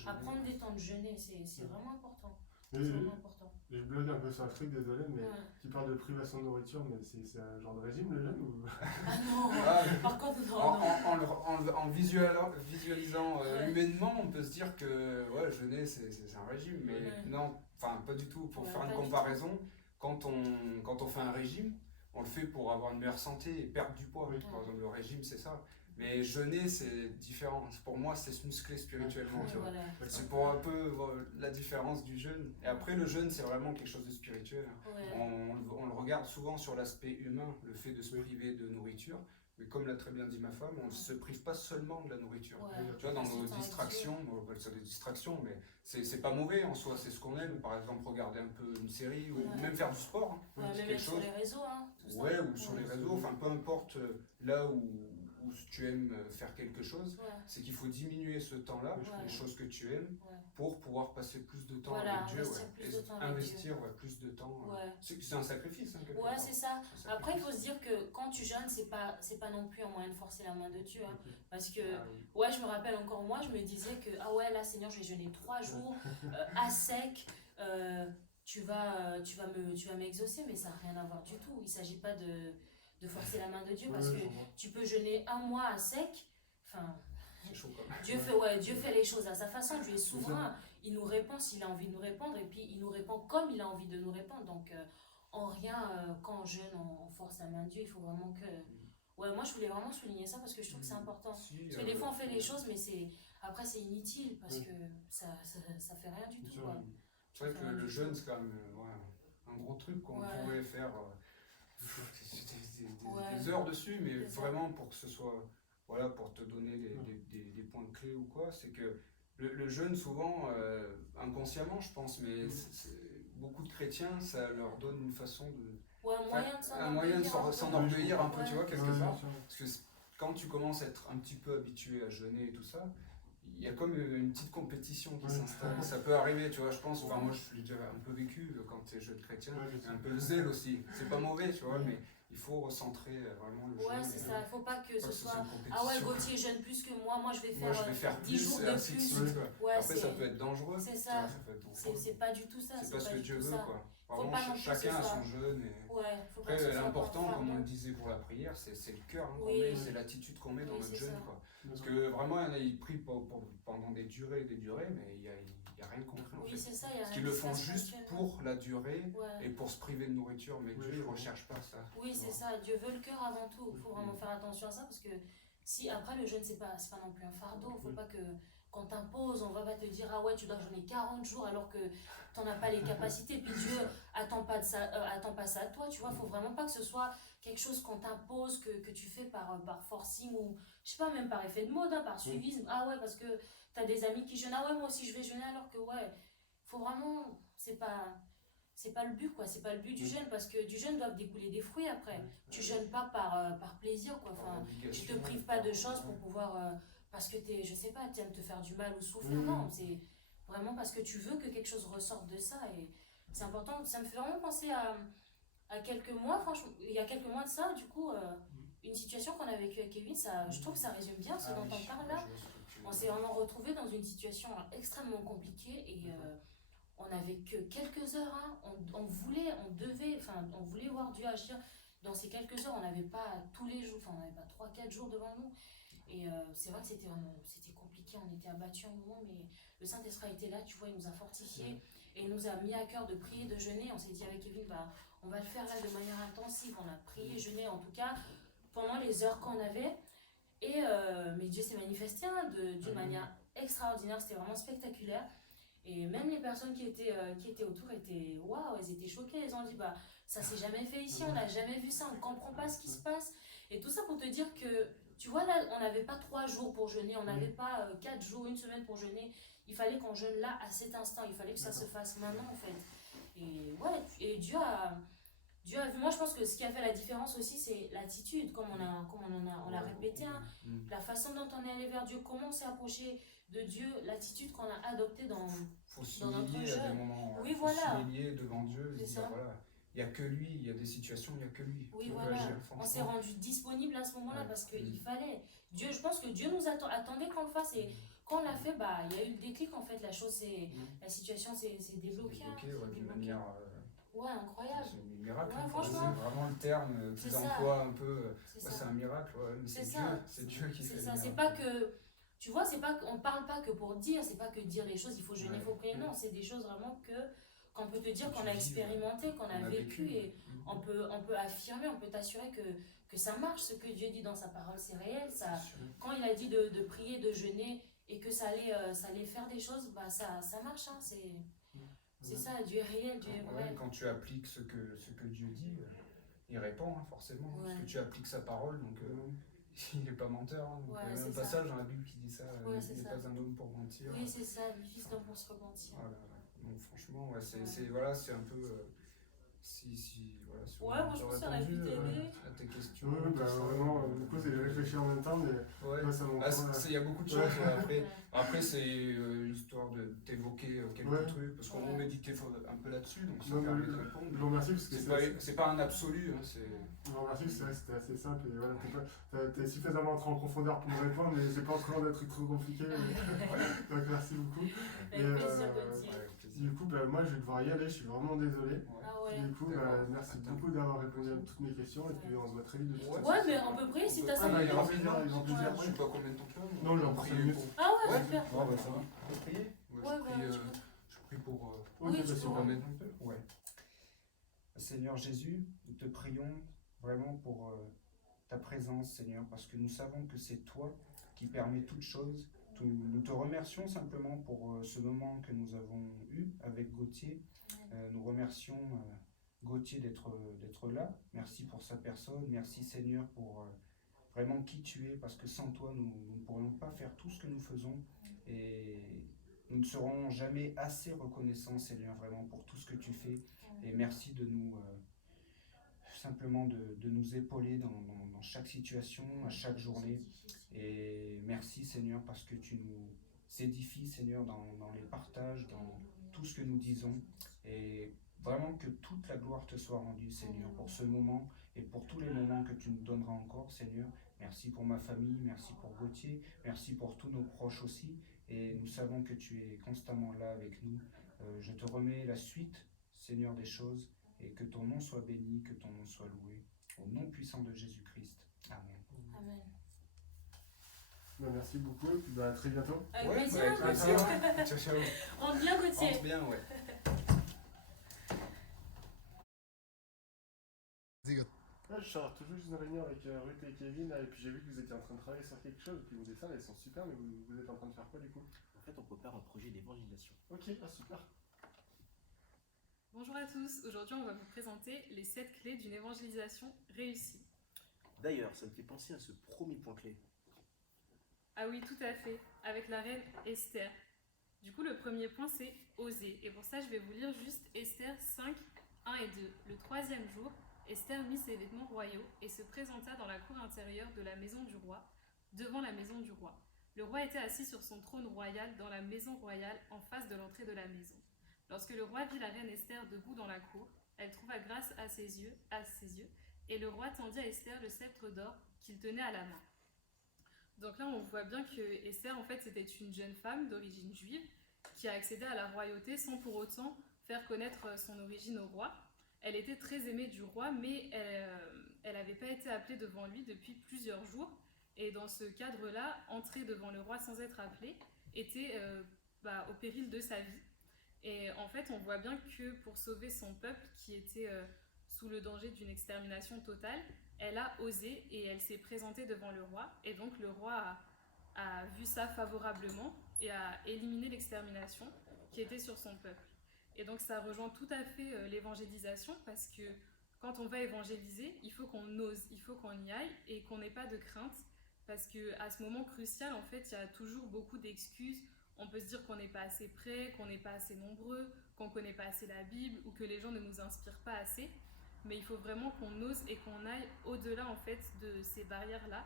à prendre des temps de jeûner, c'est vraiment important. C'est vraiment important. Je bloque un peu sur le truc, désolé, mais tu parles de privation de nourriture, mais c'est un genre de régime le jeûne ou... Ah non, par contre, non. En visualisant humainement, on peut se dire que jeûner c'est un régime, mais non, enfin pas du tout. Pour faire une comparaison, quand on fait un régime, on le fait pour avoir une meilleure santé et perdre du poids. Par exemple, le régime c'est ça. Mais jeûner, c'est différent. Pour moi, c'est se muscler spirituellement, Ouais, tu vois. voilà. C'est pour un peu la différence du jeûne. Et après, le jeûne, c'est vraiment quelque chose de spirituel. Ouais. On le regarde souvent sur l'aspect humain, le fait de se priver de nourriture. Mais comme l'a très bien dit ma femme, on ne se prive pas seulement de la nourriture. Ouais. Tu vois, dans C'est nos un distractions, on appelle ça des distractions, mais c'est pas mauvais en soi, c'est ce qu'on aime. Par exemple, regarder un peu une série ou Ouais. même faire du sport. Hein. Ouais, C'est même quelque sur chose. les réseaux, hein, tout ça. Ouais, ou sur Ouais. les réseaux, enfin peu importe là où tu aimes faire quelque chose, Ouais. c'est qu'il faut diminuer ce temps-là, Ouais. les choses que tu aimes, Ouais. pour pouvoir passer plus de temps Voilà, avec Dieu. investir plus de temps avec investir plus de temps. Ouais. C'est un sacrifice, hein, quelque Ouais, part. c'est ça. C'est un Après, il faut sacrifice. se dire que quand tu jeûnes, c'est pas non plus un moyen de forcer la main de Dieu. Hein. Parce que, Ah oui. ouais, je me rappelle encore, moi, je me disais que, ah ouais, là, Seigneur, je vais jeûner 3 jours à sec. Tu vas m'exaucer, mais ça n'a rien à voir du tout. Il ne s'agit pas de forcer la main de Dieu parce que tu peux jeûner 1 mois à sec. Enfin, C'est chaud quand même. Dieu fait les choses à sa façon. Dieu est souverain. Il nous répond s'il a envie de nous répondre et puis il nous répond comme il a envie de nous répondre. Donc, en rien, quand on jeûne, on force la main de Dieu. Il faut vraiment que. Ouais, moi, je voulais vraiment souligner ça parce que je trouve que c'est important. Si, Parce que des fois, on fait les choses, mais après, c'est inutile parce que ça fait rien du tout. Quoi. C'est vrai que le jeûne, c'est quand même un gros truc qu'on Ouais. pourrait faire Ouais. des heures dessus, mais C'est ça. vraiment pour que ce soit, voilà, pour te donner des points clés ou quoi, c'est que le jeûne, souvent, inconsciemment, je pense, mais beaucoup de chrétiens, ça leur donne une façon de. Ouais, Un moyen de s'enorgueillir un peu, Ouais. tu vois, quelque part. Parce que quand tu commences à être un petit peu habitué à jeûner et tout ça, il y a comme une petite compétition qui s'installe. Ouais. Ça peut arriver, tu vois, je pense. Enfin, moi, je l'ai déjà un peu vécu quand tu es jeune chrétien. Et un peu de zèle aussi. C'est pas mauvais, tu vois, mais il faut recentrer vraiment le jeûne. Ouais, c'est ça. Il faut pas que ce soit. une compétition. Ah ouais, Gauthier jeûne plus que moi je vais faire, Moi, je vais faire 10 jours plus, de et ainsi de plus. suite. Ouais, Après, ça peut être dangereux. C'est tu ça. vois, peut être dangereux. C'est pas du tout ça. C'est pas ce que du Dieu tout veut, ça. quoi. Faut Vraiment, pas non plus chacun que a ce soit- son jeûne. Et... Ouais, faut pas que ce Après, soit l'important, un comme on fardeau. le disait pour la prière, c'est le cœur qu'on Oui. met, c'est l'attitude qu'on met dans Oui, notre c'est jeûne. ça. Quoi. Parce que vraiment, il y en a, ils prient pendant des durées, mais il n'y a rien de concret en Oui, fait. c'est ça. Il y a Parce rien qu'ils qui le se font passe juste ponctuellement. pour la durée Ouais. et pour se priver de nourriture, mais Dieu, il ne recherche pas ça. Oui, c'est ça. Dieu veut le cœur avant tout. Il faut vraiment faire attention à ça parce que si après le jeûne, c'est pas non plus un fardeau. Il faut pas que quand t'imposes, on va pas te dire ah ouais, tu dois jeûner 40 jours alors que t'en as pas les capacités. Puis Dieu attend pas ça de toi. Tu vois, faut vraiment pas que ce soit quelque chose qu'on t'impose, que tu fais par forcing ou je sais pas, même par effet de mode, hein, par suivisme. Ah ouais, parce que t'as des amis qui jeûnent. Ah ouais, moi aussi je vais jeûner alors que ouais, faut vraiment, c'est pas le but quoi, c'est pas le but du jeûne parce que du jeûne doivent découler des fruits après. Tu jeûnes pas par plaisir quoi, enfin, tu te prives pas de choses pour pouvoir parce que je sais pas, t'aimes te faire du mal ou souffrir, non, c'est vraiment parce que tu veux que quelque chose ressorte de ça et c'est important. Ça me fait vraiment penser à quelques mois, franchement, il y a quelques mois de ça, du coup, une situation qu'on a vécue avec Kevin, ça, je trouve que ça résume bien ce dont on parle là. On s'est vraiment retrouvés dans une situation extrêmement compliquée et on n'avait que quelques heures, hein. on voulait voir Dieu agir dans ces quelques heures. On n'avait pas tous les jours, on n'avait pas 3-4 jours devant nous. Et c'est vrai que c'était compliqué, on était abattus un moment, mais le Saint-Esprit était là, tu vois, il nous a fortifiés et il nous a mis à cœur de prier, de jeûner. On s'est dit avec Kevin, on va le faire là de manière intensive. On a prié, jeûné, en tout cas, pendant les heures qu'on avait. Et, mais Dieu s'est manifesté d'une manière extraordinaire, c'était vraiment spectaculaire. Et même les personnes qui étaient autour étaient waouh, elles étaient choquées. Elles ont dit ça s'est jamais fait ici, on n'a jamais vu ça, on ne comprend pas ce qui se passe. Et tout ça pour te dire que, tu vois, là, on n'avait pas 3 jours pour jeûner, on n'avait pas 4 jours, 1 semaine pour jeûner. Il fallait qu'on jeûne là, à cet instant, il fallait que ça se fasse maintenant en fait. Et ouais, et Dieu a vu. Moi je pense que ce qui a fait la différence aussi, c'est l'attitude, comme on l'a répété, hein. La façon dont on est allé vers Dieu, comment on s'est approché de Dieu, l'attitude qu'on a adoptée dans notre jeûne. jeûne. Oui, voilà. S'humilier devant Dieu, C'est ça. Voilà, il n'y a que lui, il y a des situations, il n'y a que lui. Oui, voilà. On s'est rendu disponible à ce moment-là parce qu'il fallait. Dieu, je pense que Dieu nous attendait qu'on le fasse et quand on l'a fait, il y a eu le déclic en fait. La situation s'est débloquée. D'une manière. Ouais, incroyable. C'est un miracle. Ouais, franchement. C'est vraiment le terme qu'ils emploient un peu. C'est un miracle. Mais c'est Dieu qui fait. C'est ça. C'est pas que. Tu vois, on parle pas que pour dire, c'est pas que dire les choses, il faut jeûner, il faut prier. Non, c'est des choses vraiment qu'on peut te dire Que qu'on tu a vis, expérimenté, qu'on a On a vécu, vécu. et on peut affirmer, on peut t'assurer que ça marche, ce que Dieu dit dans sa parole, c'est réel. Ça, C'est sûr. quand il a dit de prier, de jeûner, et que ça allait faire des choses, bah ça marche, hein, c'est ça, Dieu est réel, Dieu est Ouais, vrai. quand tu appliques ce que Dieu dit, il répond, hein, forcément. Ouais. Parce que tu appliques sa parole, donc il n'est pas menteur. Hein, donc, Ouais, il y a c'est un ça. passage dans la Bible qui dit ça, Ouais, il c'est n'est ça. pas un homme pour mentir. Oui, c'est ça, ni fils d'homme pour se repentir. Voilà. Donc franchement, ouais, Ouais. voilà, c'est un peu... voilà, si on Ouais, a moi, je pense que ça aurait pu répondu, t'aider. à tes questions. Oui, tout bah ça. vraiment, du coup, c'est réfléchir en même temps, mais Ouais. là, ça m'encourage. Il y a beaucoup de choses. Après c'est histoire de t'évoquer quelques Ouais. trucs, parce qu'on Ouais. méditait un peu là-dessus, donc ça Non, permet mais de répondre. je vous remercie parce que C'est pas un absolu, hein, c'est... je vous remercie parce que c'est vrai que c'était assez simple et voilà, t'es suffisamment entré en profondeur pour me répondre, mais j'ai pas entré dans des trucs trop compliqués. Donc merci beaucoup. Avec plaisir, Gauthier. Ouais, avec plaisir. Du coup, bah, moi je vais devoir y aller, je suis vraiment désolé. Ouais. Ah ouais. Du coup, D'accord. merci Attends. beaucoup d'avoir répondu à toutes mes questions et puis on se voit très vite de toute façon. Ouais, mais on peut prier si t'as Ah, 5 bah, minutes. grand plaisir, avec grand plaisir. Je sais pas combien de temps tu as. Non, j'ai encore 5 minutes. Ah ouais, Ouais. super. Ah bah ça va. On peut prier. Ouais, bah, Je prie pour... Ok, Oui, bah, tu peux. super. remettre un peu. Ouais. Seigneur Jésus, nous te prions vraiment pour ta présence, Seigneur, parce que nous savons que c'est toi qui permets toutes choses. Nous te remercions simplement pour ce moment que nous avons eu avec Gauthier. Nous remercions Gauthier d'être là. Merci pour sa personne. Merci, Seigneur, pour vraiment qui tu es, parce que sans toi, nous ne pourrions pas faire tout ce que nous faisons. Et nous ne serons jamais assez reconnaissants, Seigneur, vraiment pour tout ce que tu fais. Et merci de nous simplement de nous épauler dans chaque situation, à chaque journée. Et merci, Seigneur, parce que tu nous édifies, Seigneur, dans les partages, dans tout ce que nous disons. Et vraiment que toute la gloire te soit rendue, Seigneur, pour ce moment et pour tous les moments que tu nous donneras encore, Seigneur. Merci pour ma famille, merci pour Gauthier, merci pour tous nos proches aussi. Et nous savons que tu es constamment là avec nous. Je te remets la suite, Seigneur, des choses, et que ton nom soit béni, que ton nom soit loué. Au nom puissant de Jésus-Christ. Amen. Amen. Bah, merci beaucoup et puis bah, à très bientôt. Avec Ouais, plaisir, bah, Gauthier. ciao, ciao. Rentre bien, Gauthier. Rentre bien, ouais. Là, je sors toujours juste une réunion avec Ruth et Kevin là, et puis j'ai vu que vous étiez en train de travailler sur quelque chose et puis vos dessins ils sont super, mais vous êtes en train de faire quoi du coup? En fait, on prépare un projet d'évangélisation. Ok, ah super. Bonjour à tous, aujourd'hui on va vous présenter les 7 clés d'une évangélisation réussie. D'ailleurs, ça me fait penser à ce premier point clé. Ah oui, tout à fait, avec la reine Esther. Du coup, le premier point c'est oser. Et pour ça, je vais vous lire juste Esther 5, 1 et 2. Le 3e jour, Esther mit ses vêtements royaux et se présenta dans la cour intérieure de la maison du roi, devant la maison du roi. Le roi était assis sur son trône royal dans la maison royale en face de l'entrée de la maison. Lorsque le roi vit la reine Esther debout dans la cour, elle trouva grâce à ses yeux, et le roi tendit à Esther le sceptre d'or qu'il tenait à la main. Donc là, on voit bien que Esther, en fait, c'était une jeune femme d'origine juive qui a accédé à la royauté sans pour autant faire connaître son origine au roi. Elle était très aimée du roi, mais elle n'avait pas été appelée devant lui depuis plusieurs jours. Et dans ce cadre-là, entrer devant le roi sans être appelée était au péril de sa vie. Et en fait, on voit bien que pour sauver son peuple qui était sous le danger d'une extermination totale, elle a osé et elle s'est présentée devant le roi. Et donc le roi a vu ça favorablement et a éliminé l'extermination qui était sur son peuple. Et donc ça rejoint tout à fait l'évangélisation, parce que quand on va évangéliser, il faut qu'on ose, il faut qu'on y aille et qu'on n'ait pas de crainte, parce qu'à ce moment crucial, en fait, il y a toujours beaucoup d'excuses. On peut se dire qu'on n'est pas assez prêt, qu'on n'est pas assez nombreux, qu'on ne connaît pas assez la Bible ou que les gens ne nous inspirent pas assez. Mais il faut vraiment qu'on ose et qu'on aille au-delà en fait de ces barrières-là,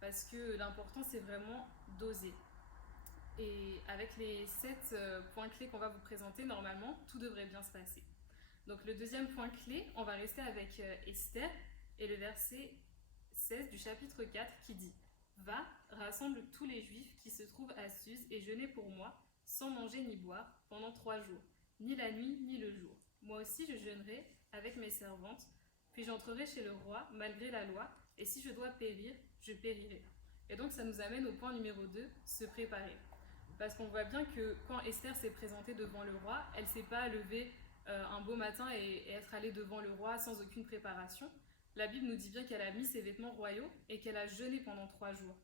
parce que l'important c'est vraiment d'oser. Et avec les 7 points clés qu'on va vous présenter, normalement, tout devrait bien se passer. Donc le deuxième point clé, on va rester avec Esther et le verset 16 du chapitre 4 qui dit « Va, rassemble tous les Juifs qui se trouvent à Suse et jeûnez pour moi, sans manger ni boire, pendant 3 jours, ni la nuit ni le jour. Moi aussi je jeûnerai avec mes servantes, puis j'entrerai chez le roi malgré la loi, et si je dois périr, je périrai. » Et donc ça nous amène au point numéro 2, se préparer. Parce qu'on voit bien que quand Esther s'est présentée devant le roi, elle ne s'est pas levée un beau matin et être allée devant le roi sans aucune préparation. La Bible nous dit bien qu'elle a mis ses vêtements royaux et qu'elle a jeûné pendant 3 jours.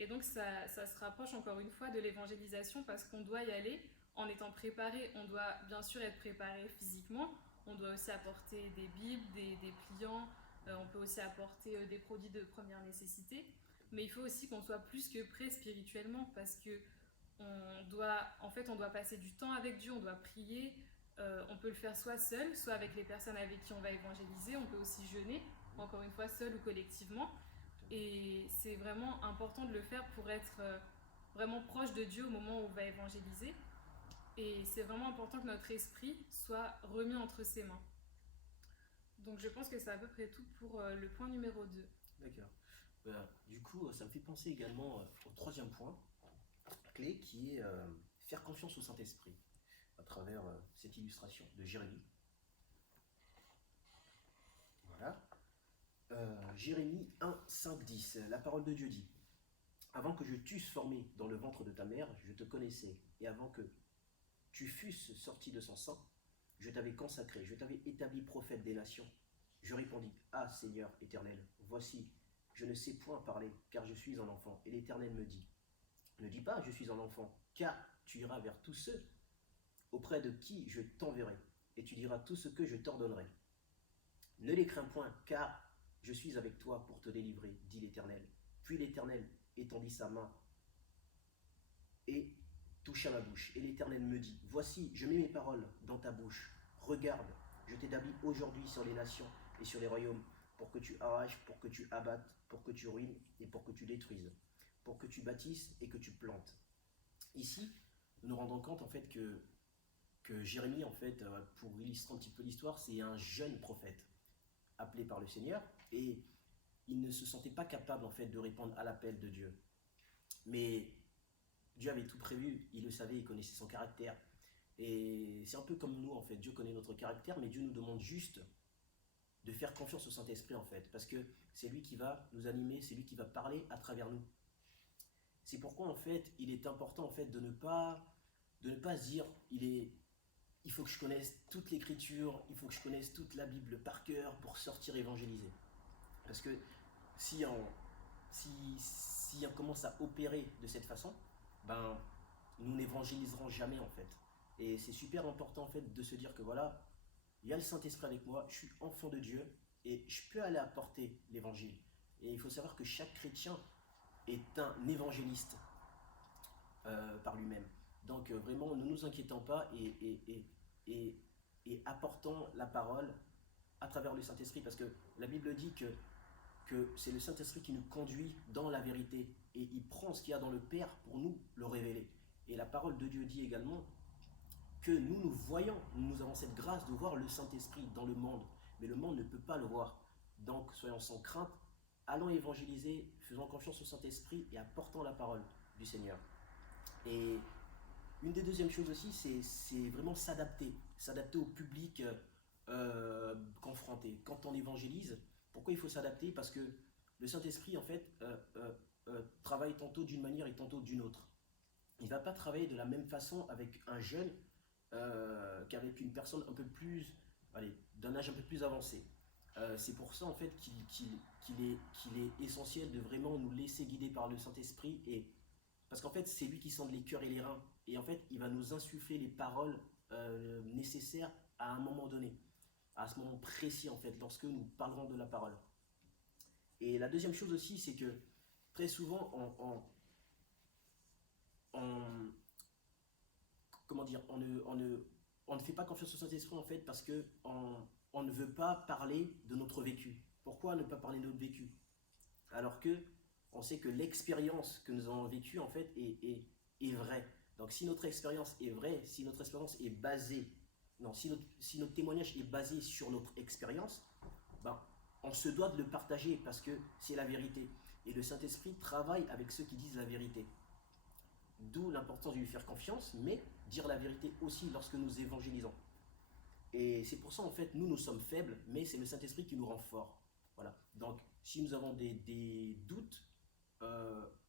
Et donc ça se rapproche encore une fois de l'évangélisation parce qu'on doit y aller en étant préparé. On doit bien sûr être préparé physiquement, on doit aussi apporter des bibles, des pliants, on peut aussi apporter des produits de première nécessité. Mais il faut aussi qu'on soit plus que prêt spirituellement parce que on doit passer du temps avec Dieu, on doit prier. On peut le faire soit seul, soit avec les personnes avec qui on va évangéliser. On peut aussi jeûner, encore une fois seul ou collectivement. Et c'est vraiment important de le faire pour être vraiment proche de Dieu au moment où on va évangéliser. Et c'est vraiment important que notre esprit soit remis entre ses mains. Donc je pense que c'est à peu près tout pour le point numéro 2. D'accord. Du coup, ça me fait penser également au troisième point clé qui est faire confiance au Saint-Esprit à travers cette illustration de Jérémie. Voilà. Jérémie 1, 5, 10. La parole de Dieu dit: Avant que je t'eusse formé dans le ventre de ta mère, je te connaissais, et avant que tu fusses sorti de son sein, je t'avais consacré, je t'avais établi prophète des nations. Je répondis: Ah Seigneur éternel, voici, je ne sais point parler, car je suis un enfant. Et l'Éternel me dit: Ne dis pas je suis un enfant, car tu iras vers tous ceux auprès de qui je t'enverrai, et tu diras tout ce que je t'ordonnerai. Ne les crains point, car je suis avec toi pour te délivrer, dit l'Éternel. Puis l'Éternel étendit sa main et toucha ma bouche. Et l'Éternel me dit: Voici, je mets mes paroles dans ta bouche. Regarde, je t'établis aujourd'hui sur les nations et sur les royaumes, pour que tu arraches, pour que tu abattes, pour que tu ruines et pour que tu détruises, pour que tu bâtisses et que tu plantes. Ici, nous nous rendons compte en fait que Jérémie, en fait, pour illustrer un petit peu l'histoire, c'est un jeune prophète appelé par le Seigneur, et il ne se sentait pas capable en fait de répondre à l'appel de Dieu. Mais Dieu avait tout prévu, il le savait, il connaissait son caractère. Et c'est un peu comme nous en fait, Dieu connaît notre caractère, mais Dieu nous demande juste de faire confiance au Saint-Esprit en fait, parce que c'est lui qui va nous animer, c'est lui qui va parler à travers nous. C'est pourquoi en fait, il est important en fait de ne pas se dire il faut que je connaisse toute l'écriture, il faut que je connaisse toute la Bible par cœur pour sortir évangéliser. Parce que si on commence à opérer de cette façon, ben nous n'évangéliserons jamais en fait. Et c'est super important en fait de se dire que voilà, il y a le Saint-Esprit avec moi, je suis enfant de Dieu et je peux aller apporter l'évangile. Et il faut savoir que chaque chrétien est un évangéliste par lui-même. Donc vraiment, ne nous inquiétons pas et apportons la parole à travers le Saint-Esprit, parce que la Bible dit que c'est le Saint-Esprit qui nous conduit dans la vérité, et il prend ce qu'il y a dans le Père pour nous le révéler. Et la parole de Dieu dit également que nous voyons, nous avons cette grâce de voir le Saint-Esprit dans le monde, mais le monde ne peut pas le voir. Donc soyons sans crainte, allons évangéliser, faisons confiance au Saint-Esprit et apportons la parole du Seigneur. Et une des deuxièmes choses aussi, c'est vraiment s'adapter au public confronté. Quand on évangélise, pourquoi il faut s'adapter? Parce que le Saint-Esprit, en fait, travaille tantôt d'une manière et tantôt d'une autre. Il ne va pas travailler de la même façon avec un jeune qu'avec une personne un peu plus, d'un âge un peu plus avancé. C'est pour ça, en fait, qu'il est essentiel de vraiment nous laisser guider par le Saint-Esprit, parce qu'en fait, c'est lui qui sonde les cœurs et les reins. Et en fait, il va nous insuffler les paroles nécessaires à un moment donné, à ce moment précis, en fait, lorsque nous parlerons de la parole. Et la deuxième chose aussi, c'est que très souvent, on ne fait pas confiance au Saint-Esprit, en fait, parce qu'on ne veut pas parler de notre vécu. Pourquoi ne pas parler de notre vécu? Alors que on sait que l'expérience que nous avons vécue, en fait, est vraie. Donc si notre expérience est vraie, si notre expérience est basée, si notre témoignage est basé sur notre expérience, ben, on se doit de le partager parce que c'est la vérité. Et le Saint-Esprit travaille avec ceux qui disent la vérité. D'où l'importance de lui faire confiance, mais dire la vérité aussi lorsque nous évangélisons. Et c'est pour ça, en fait, nous sommes faibles, mais c'est le Saint-Esprit qui nous rend forts. Voilà. Donc, si nous avons des doutes,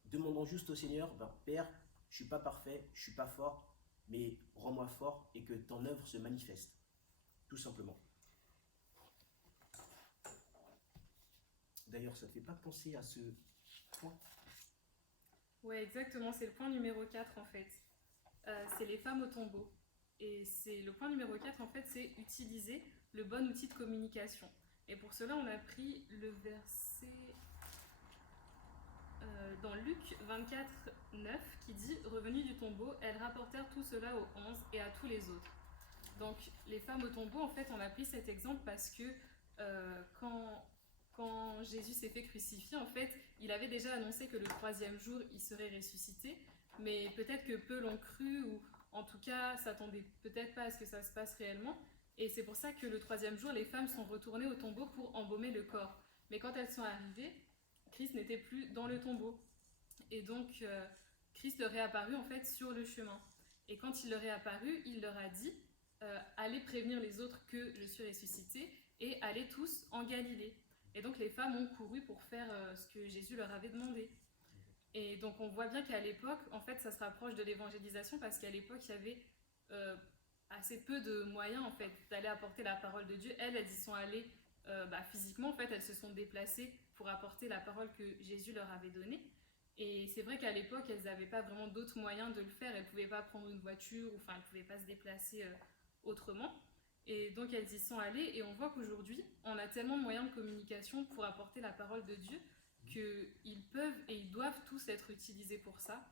demandons juste au Seigneur, Père, je ne suis pas parfait, je ne suis pas fort, mais rends-moi fort et que ton œuvre se manifeste. tout simplement. D'ailleurs, ça ne te fait pas penser à ce point? Ouais, exactement, c'est le point numéro 4 en fait. C'est les femmes au tombeau. Et c'est le point numéro 4 en fait, c'est utiliser le bon outil de communication. Et pour cela, on a pris le verset dans Luc 24, 9 qui dit « Revenues du tombeau, elles rapportèrent tout cela aux 11 et à tous les autres. » Donc les femmes au tombeau, en fait, on a pris cet exemple parce que quand Jésus s'est fait crucifier, en fait, il avait déjà annoncé que le 3e jour, il serait ressuscité, mais peut-être que peu l'ont cru, ou en tout cas, s'attendaient peut-être pas à ce que ça se passe réellement. Et c'est pour ça que le 3e jour, les femmes sont retournées au tombeau pour embaumer le corps. Mais quand elles sont arrivées, Christ n'était plus dans le tombeau. Et donc, Christ leur est apparu en fait sur le chemin. Et quand il leur est apparu, il leur a dit allez prévenir les autres que je suis ressuscité et allez tous en Galilée. Et donc, les femmes ont couru pour faire ce que Jésus leur avait demandé. Et donc, on voit bien qu'à l'époque, en fait, ça se rapproche de l'évangélisation parce qu'à l'époque, il y avait assez peu de moyens en fait d'aller apporter la parole de Dieu. Elles y sont allées physiquement, en fait, elles se sont déplacées pour apporter la parole que Jésus leur avait donnée. Et c'est vrai qu'à l'époque, elles n'avaient pas vraiment d'autres moyens de le faire. Elles ne pouvaient pas prendre une voiture, enfin, elles ne pouvaient pas se déplacer autrement. Et donc, elles y sont allées. Et on voit qu'aujourd'hui, on a tellement de moyens de communication pour apporter la parole de Dieu qu'ils peuvent et ils doivent tous être utilisés pour ça.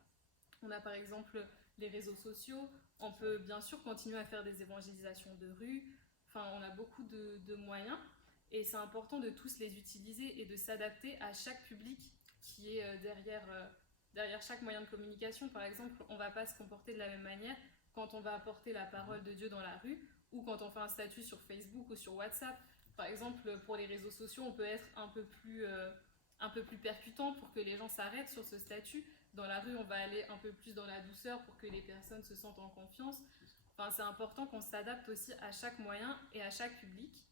On a par exemple les réseaux sociaux. On peut bien sûr continuer à faire des évangélisations de rue. Enfin, on a beaucoup de moyens. Et c'est important de tous les utiliser et de s'adapter à chaque public qui est derrière chaque moyen de communication. Par exemple, on ne va pas se comporter de la même manière quand on va apporter la parole de Dieu dans la rue ou quand on fait un statut sur Facebook ou sur WhatsApp. Par exemple, pour les réseaux sociaux, on peut être un peu plus percutant pour que les gens s'arrêtent sur ce statut. Dans la rue, on va aller un peu plus dans la douceur pour que les personnes se sentent en confiance. Enfin, c'est important qu'on s'adapte aussi à chaque moyen et à chaque public.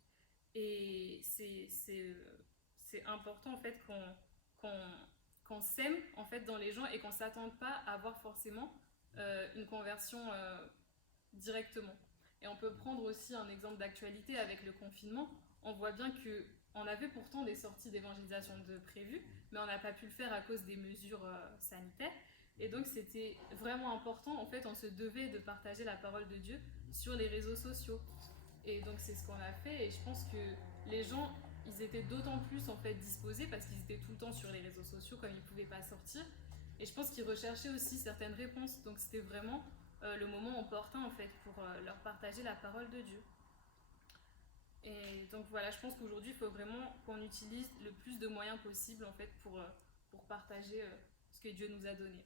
Et c'est important en fait qu'on s'aime en fait dans les gens et qu'on ne s'attende pas à avoir forcément une conversion directement. Et on peut prendre aussi un exemple d'actualité avec le confinement. On voit bien qu'on avait pourtant des sorties d'évangélisation de prévues, mais on n'a pas pu le faire à cause des mesures sanitaires. Et donc c'était vraiment important, en fait, on se devait de partager la parole de Dieu sur les réseaux sociaux. Et donc c'est ce qu'on a fait et je pense que les gens, ils étaient d'autant plus en fait disposés parce qu'ils étaient tout le temps sur les réseaux sociaux comme ils ne pouvaient pas sortir. Et je pense qu'ils recherchaient aussi certaines réponses. Donc c'était vraiment le moment opportun en fait pour leur partager la parole de Dieu. Et donc voilà, je pense qu'aujourd'hui il faut vraiment qu'on utilise le plus de moyens possible en fait pour partager ce que Dieu nous a donné.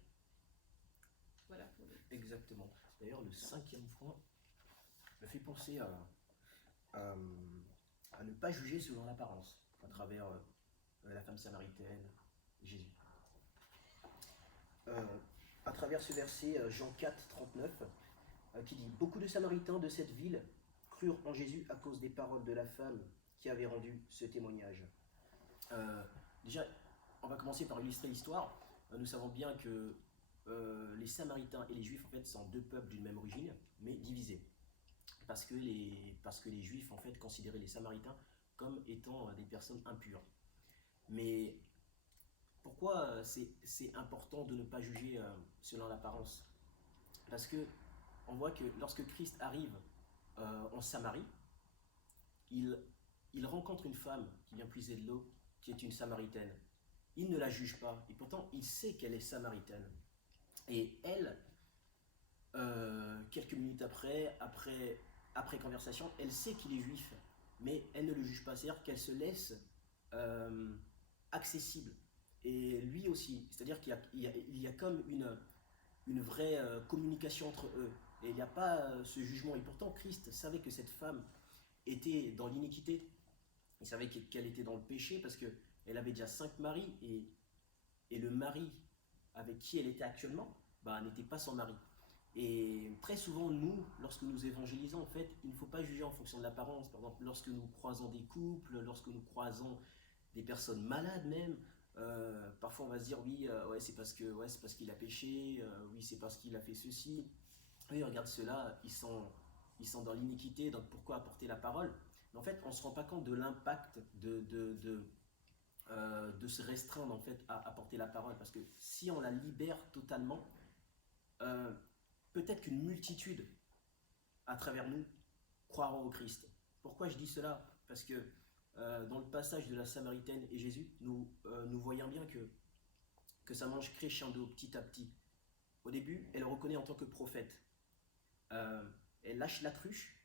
Voilà. Exactement. D'ailleurs, le 5e point me fait penser à ne pas juger selon l'apparence, à travers la femme samaritaine, Jésus. À travers ce verset, Jean 4, 39, qui dit « Beaucoup de Samaritains de cette ville crurent en Jésus à cause des paroles de la femme qui avait rendu ce témoignage. » Déjà, on va commencer par illustrer l'histoire. Nous savons bien que les Samaritains et les Juifs, en fait, sont deux peuples d'une même origine, mais divisés. Parce que les Juifs, en fait, considéraient les Samaritains comme étant des personnes impures. Mais pourquoi c'est important de ne pas juger selon l'apparence? Parce que on voit que lorsque Christ arrive en Samarie, il rencontre une femme qui vient puiser de l'eau, qui est une Samaritaine. Il ne la juge pas, et pourtant il sait qu'elle est Samaritaine. Et elle, quelques minutes après conversation, elle sait qu'il est juif, mais elle ne le juge pas, c'est-à-dire qu'elle se laisse accessible. Et lui aussi, c'est-à-dire qu'il y a comme une vraie communication entre eux. Et il n'y a pas ce jugement. Et pourtant, Christ savait que cette femme était dans l'iniquité. Il savait qu'elle était dans le péché parce qu'elle avait déjà 5 maris et le mari avec qui elle était actuellement n'était pas son mari. Et très souvent, nous, lorsque nous évangélisons, en fait, il ne faut pas juger en fonction de l'apparence. Par exemple, lorsque nous croisons des couples, lorsque nous croisons des personnes malades même, parfois on va se dire oui, c'est parce qu'il a péché, oui, c'est parce qu'il a fait ceci. Oui, regarde ceux-là, ils sont ils sont dans l'iniquité, donc pourquoi apporter la parole? Mais en fait, on ne se rend pas compte de l'impact de se restreindre en fait à apporter la parole, parce que si on la libère totalement, euh, peut-être qu'une multitude à travers nous croiront au Christ. Pourquoi je dis cela? Parce que dans le passage de la Samaritaine et Jésus, nous voyons bien que ça mange crescendo petit à petit. Au début, elle le reconnaît en tant que prophète. Euh, Elle lâche la cruche,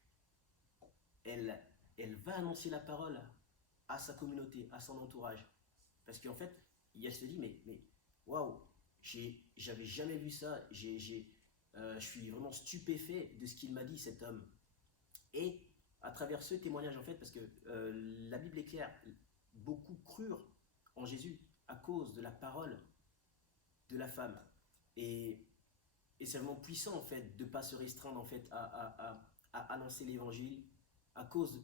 elle, elle va annoncer la parole à sa communauté, à son entourage. Parce qu'en fait, elle se dit, mais waouh, j'avais jamais vu ça, je suis vraiment stupéfait de ce qu'il m'a dit, cet homme. Et à travers ce témoignage, en fait, parce que la Bible est claire, beaucoup crurent en Jésus à cause de la parole de la femme. Et, et c'est vraiment puissant, en fait, de ne pas se restreindre, en fait, à annoncer l'évangile à cause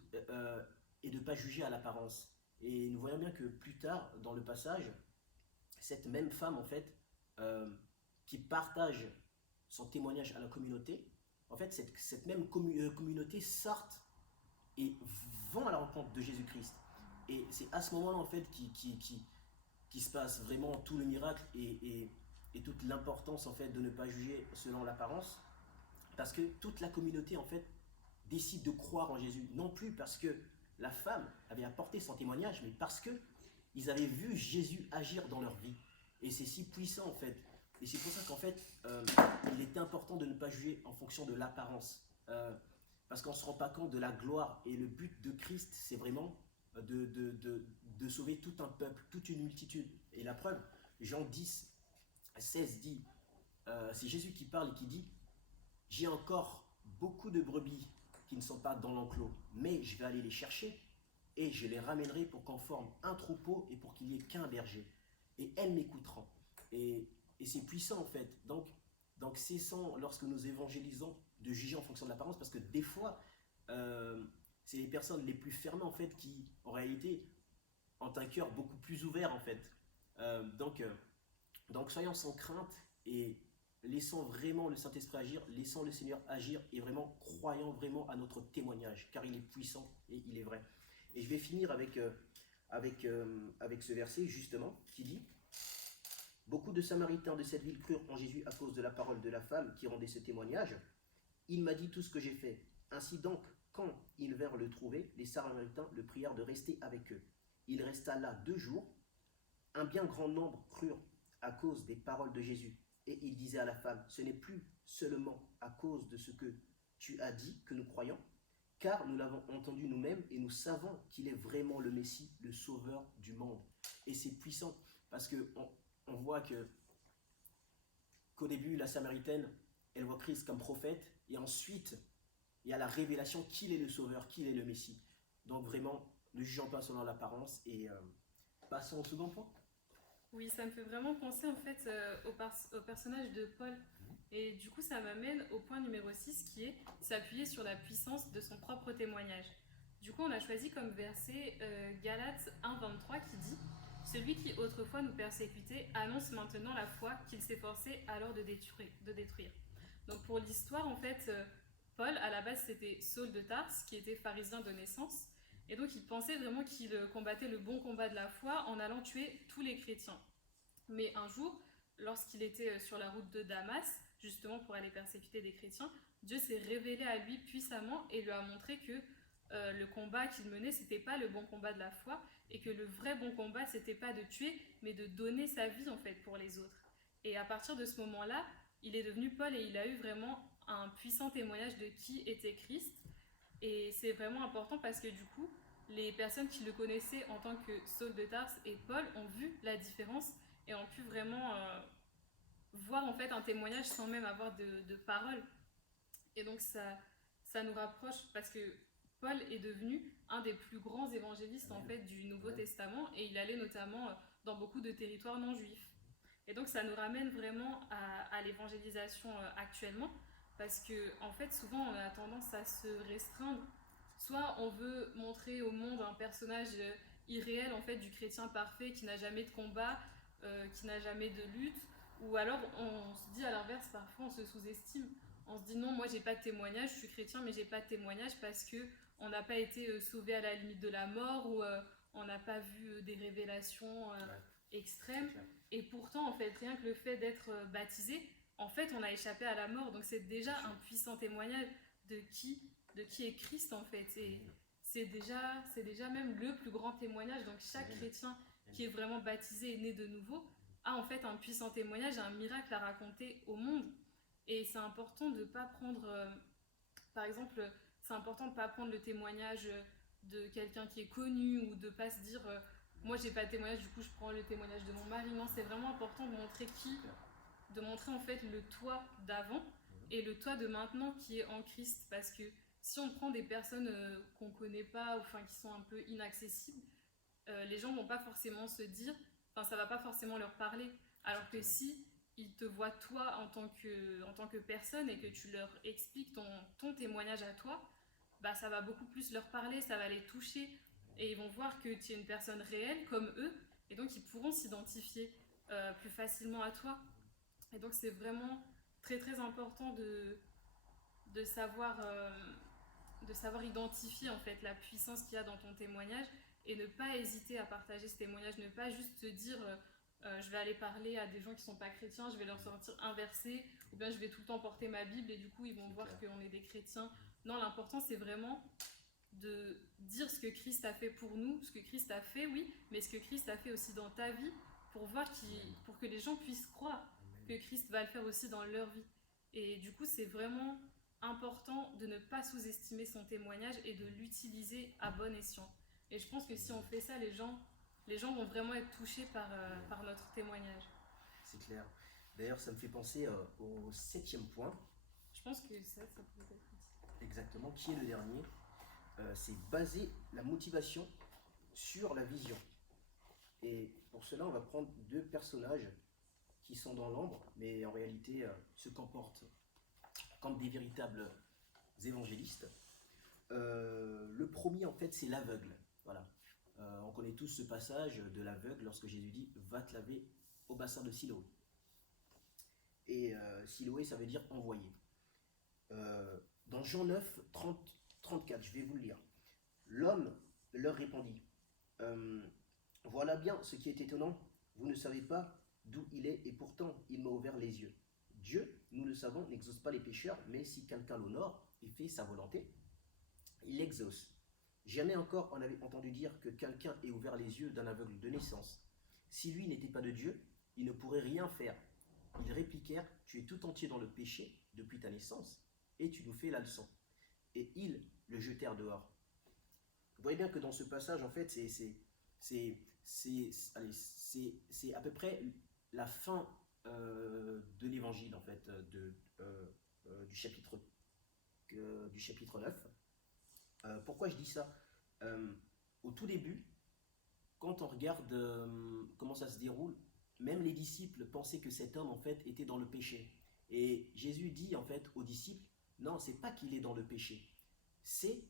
et de ne pas juger à l'apparence. Et nous voyons bien que plus tard, dans le passage, cette même femme, en fait, qui partage son témoignage à la communauté, en fait, cette même communauté sort et vont à la rencontre de Jésus-Christ. Et c'est à ce moment-là, en fait, qui se passe vraiment tout le miracle et toute l'importance, en fait, de ne pas juger selon l'apparence. Parce que toute la communauté, en fait, décide de croire en Jésus. Non plus parce que la femme avait apporté son témoignage, mais parce que ils avaient vu Jésus agir dans leur vie. Et c'est si puissant, en fait. Et c'est pour ça qu'en fait, il est important de ne pas juger en fonction de l'apparence. Parce qu'on ne se rend pas compte de la gloire. Et le but de Christ, c'est vraiment de sauver tout un peuple, toute une multitude. Et la preuve, Jean 10, 16 dit, c'est Jésus qui parle et qui dit, j'ai encore beaucoup de brebis qui ne sont pas dans l'enclos, mais je vais aller les chercher et je les ramènerai pour qu'on forme un troupeau et pour qu'il n'y ait qu'un berger. Et elles m'écouteront. Et c'est puissant, en fait. Donc cessons, lorsque nous évangélisons, de juger en fonction de l'apparence, parce que des fois, c'est les personnes les plus fermées, en fait, qui, en réalité, ont un cœur beaucoup plus ouvert, en fait. Donc soyons sans crainte et laissons vraiment le Saint-Esprit agir, laissons le Seigneur agir et vraiment croyons vraiment à notre témoignage, car il est puissant et il est vrai. Et je vais finir avec ce verset, justement, qui dit « Beaucoup de Samaritains de cette ville crurent en Jésus à cause de la parole de la femme qui rendait ce témoignage. Il m'a dit tout ce que j'ai fait. Ainsi donc, quand ils vinrent le trouver, les Samaritains le prièrent de rester avec eux. Il resta là 2 jours. Un bien grand nombre crurent à cause des paroles de Jésus. Et il disait à la femme, ce n'est plus seulement à cause de ce que tu as dit que nous croyons, car nous l'avons entendu nous-mêmes et nous savons qu'il est vraiment le Messie, le Sauveur du monde. » Et c'est puissant parce qu'on voit qu'au début, la Samaritaine, elle voit Christ comme prophète et ensuite, il y a la révélation qu'il est le Sauveur, qu'il est le Messie. Donc vraiment, ne jugeons pas selon l'apparence et passons au second point. Oui, ça me fait vraiment penser en fait au personnage de Paul. Et du coup, ça m'amène au point numéro 6 qui est s'appuyer sur la puissance de son propre témoignage. Du coup, on a choisi comme verset Galates 1,23 qui dit « Celui qui autrefois nous persécutait annonce maintenant la foi qu'il s'efforçait alors de détruire. » Donc pour l'histoire, en fait, Paul, à la base, c'était Saul de Tarse qui était pharisien de naissance. Et donc il pensait vraiment qu'il combattait le bon combat de la foi en allant tuer tous les chrétiens. Mais un jour, lorsqu'il était sur la route de Damas, justement pour aller persécuter des chrétiens, Dieu s'est révélé à lui puissamment et lui a montré que le combat qu'il menait, c'était pas le bon combat de la foi et que le vrai bon combat, c'était pas de tuer, mais de donner sa vie en fait pour les autres. Et à partir de ce moment-là, il est devenu Paul et il a eu vraiment un puissant témoignage de qui était Christ. Et c'est vraiment important parce que du coup, les personnes qui le connaissaient en tant que Saul de Tarse et Paul ont vu la différence et ont pu vraiment voir en fait un témoignage sans même avoir de parole. Et donc ça nous rapproche parce que Paul est devenu un des plus grands évangélistes en fait du Nouveau Testament et il allait notamment dans beaucoup de territoires non juifs. Et donc ça nous ramène vraiment à l'évangélisation actuellement. Parce que, en fait, souvent, on a tendance à se restreindre. Soit on veut montrer au monde un personnage irréel, en fait, du chrétien parfait qui n'a jamais de combat, qui n'a jamais de lutte. Ou alors, on se dit à l'inverse, parfois, on se sous-estime on se dit non, moi j'ai pas de témoignage, je suis chrétien mais j'ai pas de témoignage parce que on n'a pas été sauvé à la limite de la mort ou on n'a pas vu des révélations extrêmes. Et pourtant, en fait, rien que le fait d'être baptisé, en fait, on a échappé à la mort. Donc c'est déjà un puissant témoignage de qui est Christ, en fait. Et c'est déjà même le plus grand témoignage. Donc chaque chrétien qui est vraiment baptisé et né de nouveau a en fait un puissant témoignage, un miracle à raconter au monde. Et c'est important de ne pas prendre, par exemple, c'est important de ne pas prendre le témoignage de quelqu'un qui est connu ou de ne pas se dire moi j'ai pas de témoignage, du coup je prends le témoignage de mon mari. Non, c'est vraiment important de montrer de montrer en fait le toi d'avant et le toi de maintenant qui est en Christ. Parce que si on prend des personnes qu'on connaît pas, ou enfin qui sont un peu inaccessibles, les gens vont pas forcément se dire, enfin ça va pas forcément leur parler. Alors que si ils te voient toi en tant que personne et que tu leur expliques ton témoignage à toi, bah ça va beaucoup plus leur parler, ça va les toucher et ils vont voir que tu es une personne réelle comme eux et donc ils pourront s'identifier plus facilement à toi. Et donc c'est vraiment très très important de savoir identifier en fait la puissance qu'il y a dans ton témoignage et ne pas hésiter à partager ce témoignage, ne pas juste te dire je vais aller parler à des gens qui sont pas chrétiens, je vais leur sortir un verset, ou bien je vais tout le temps porter ma Bible et du coup ils vont voir qu'on est des chrétiens. Non, l'important c'est vraiment de dire ce que Christ a fait pour nous, ce que Christ a fait, oui, mais ce que Christ a fait aussi dans ta vie, pour que les gens puissent croire que Christ va le faire aussi dans leur vie. Et du coup, c'est vraiment important de ne pas sous-estimer son témoignage et de l'utiliser à bon escient. Et je pense que si on fait ça, les gens vont vraiment être touchés par notre témoignage. C'est clair. D'ailleurs, ça me fait penser au 7e point. Je pense que ça peut être utile. Exactement, qui est le dernier. C'est baser la motivation sur la vision. Et pour cela, on va prendre 2 personnages qui sont dans l'ombre, mais en réalité se comportent comme des véritables évangélistes. Le premier, en fait, c'est l'aveugle. Voilà. On connaît tous ce passage de l'aveugle lorsque Jésus dit « Va te laver au bassin de Siloé ». Et Siloé, ça veut dire « envoyé ». Dans Jean 9, 34, je vais vous le lire. L'homme leur répondit « Voilà bien ce qui est étonnant. Vous ne savez pas d'où il est et pourtant il m'a ouvert les yeux. Dieu, nous le savons, n'exauce pas les pécheurs, mais si quelqu'un l'honore et fait sa volonté, il l'exauce. Jamais encore on avait entendu dire que quelqu'un ait ouvert les yeux d'un aveugle de naissance. Si lui n'était pas de Dieu, il ne pourrait rien faire. Ils répliquèrent, tu es tout entier dans le péché depuis ta naissance, et tu nous fais la leçon. Et ils le jetèrent dehors. Vous voyez bien que dans ce passage, en fait, c'est à peu près la fin de l'évangile, en fait, du chapitre 9. Pourquoi je dis ça? Au tout début, quand on regarde comment ça se déroule, même les disciples pensaient que cet homme, en fait, était dans le péché. Et Jésus dit, en fait, aux disciples, non, c'est pas qu'il est dans le péché. C'est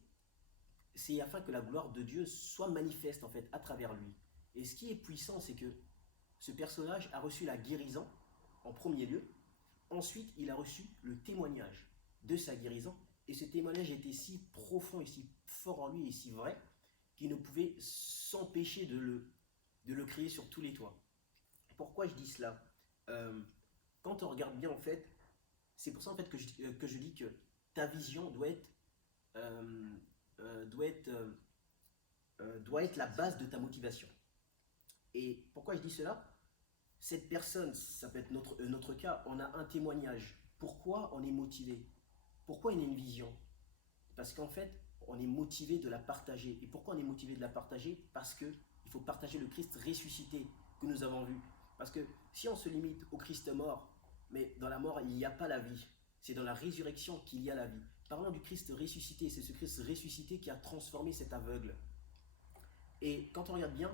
afin que la gloire de Dieu soit manifeste, en fait, à travers lui. Et ce qui est puissant, c'est que ce personnage a reçu la guérison, en premier lieu. Ensuite, il a reçu le témoignage de sa guérison. Et ce témoignage était si profond et si fort en lui et si vrai qu'il ne pouvait s'empêcher de le crier sur tous les toits. Pourquoi je dis cela? Quand on regarde bien, en fait, c'est pour ça en fait que je dis que ta vision doit être la base de ta motivation. Et pourquoi je dis cela? Cette personne, ça peut être notre cas, on a un témoignage. Pourquoi on est motivé? Pourquoi il y a une vision? Parce qu'en fait, on est motivé de la partager. Et pourquoi on est motivé de la partager? Parce qu'il faut partager le Christ ressuscité que nous avons vu. Parce que si on se limite au Christ mort, mais dans la mort, il n'y a pas la vie. C'est dans la résurrection qu'il y a la vie. Parlons du Christ ressuscité. C'est ce Christ ressuscité qui a transformé cet aveugle. Et quand on regarde bien,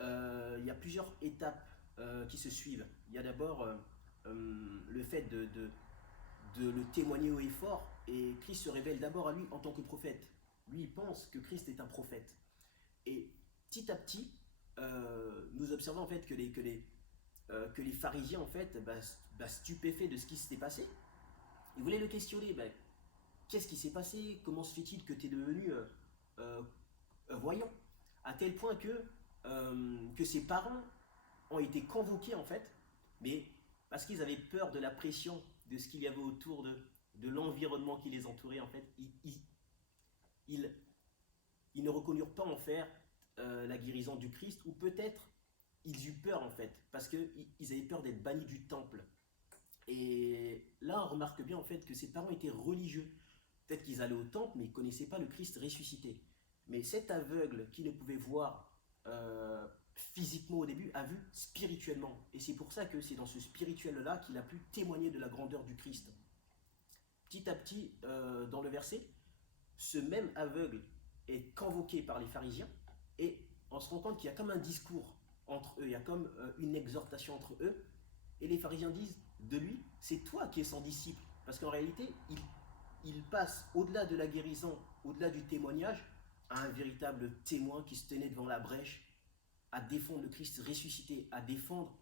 il y a plusieurs étapes qui se suivent. Il y a d'abord le fait de le témoigner haut et fort, et Christ se révèle d'abord à lui en tant que prophète. Lui, il pense que Christ est un prophète. Et petit à petit, nous observons en fait que les pharisiens en fait, stupéfaits de ce qui s'était passé, Ils voulaient le questionner. Ben, qu'est-ce qui s'est passé? Comment se fait-il que tu es devenu euh, voyant? À tel point que ses parents ont été convoqués en fait, mais parce qu'ils avaient peur de la pression de ce qu'il y avait autour de l'environnement qui les entourait en fait, ils, ils ne reconnurent pas en faire la guérison du Christ, ou peut-être ils eurent peur en fait, parce qu'ils avaient peur d'être bannis du temple. Et là, on remarque bien en fait que ses parents étaient religieux. Peut-être qu'ils allaient au temple, mais ils ne connaissaient pas le Christ ressuscité. Mais cet aveugle qui ne pouvait voir physiquement au début a vu spirituellement. Et c'est pour ça que c'est dans ce spirituel-là qu'il a pu témoigner de la grandeur du Christ. Petit à petit, dans le verset, ce même aveugle est convoqué par les pharisiens et on se rend compte qu'il y a comme un discours entre eux, il y a comme une exhortation entre eux. Et les pharisiens disent de lui, c'est toi qui es son disciple. Parce qu'en réalité, il passe au-delà de la guérison, au-delà du témoignage, à un véritable témoin qui se tenait devant la brèche, à défendre le Christ ressuscité, à défendre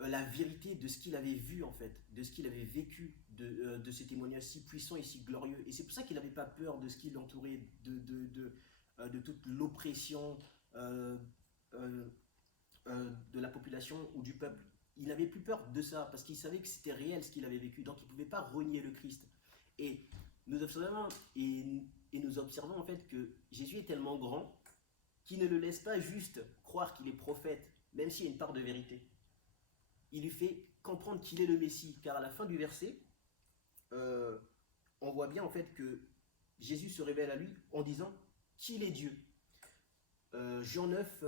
la vérité de ce qu'il avait vu en fait, de ce qu'il avait vécu, de ce témoignage si puissant et si glorieux. Et c'est pour ça qu'il n'avait pas peur de ce qui l'entourait, de toute l'oppression de la population ou du peuple. Il n'avait plus peur de ça parce qu'il savait que c'était réel ce qu'il avait vécu, donc il ne pouvait pas renier le Christ. Et nous observons, nous observons en fait que Jésus est tellement grand qu'il ne le laisse pas juste croire qu'il est prophète, même s'il y a une part de vérité. Il lui fait comprendre qu'il est le Messie, car à la fin du verset, on voit bien en fait que Jésus se révèle à lui en disant qu'il est Dieu. Jean 9,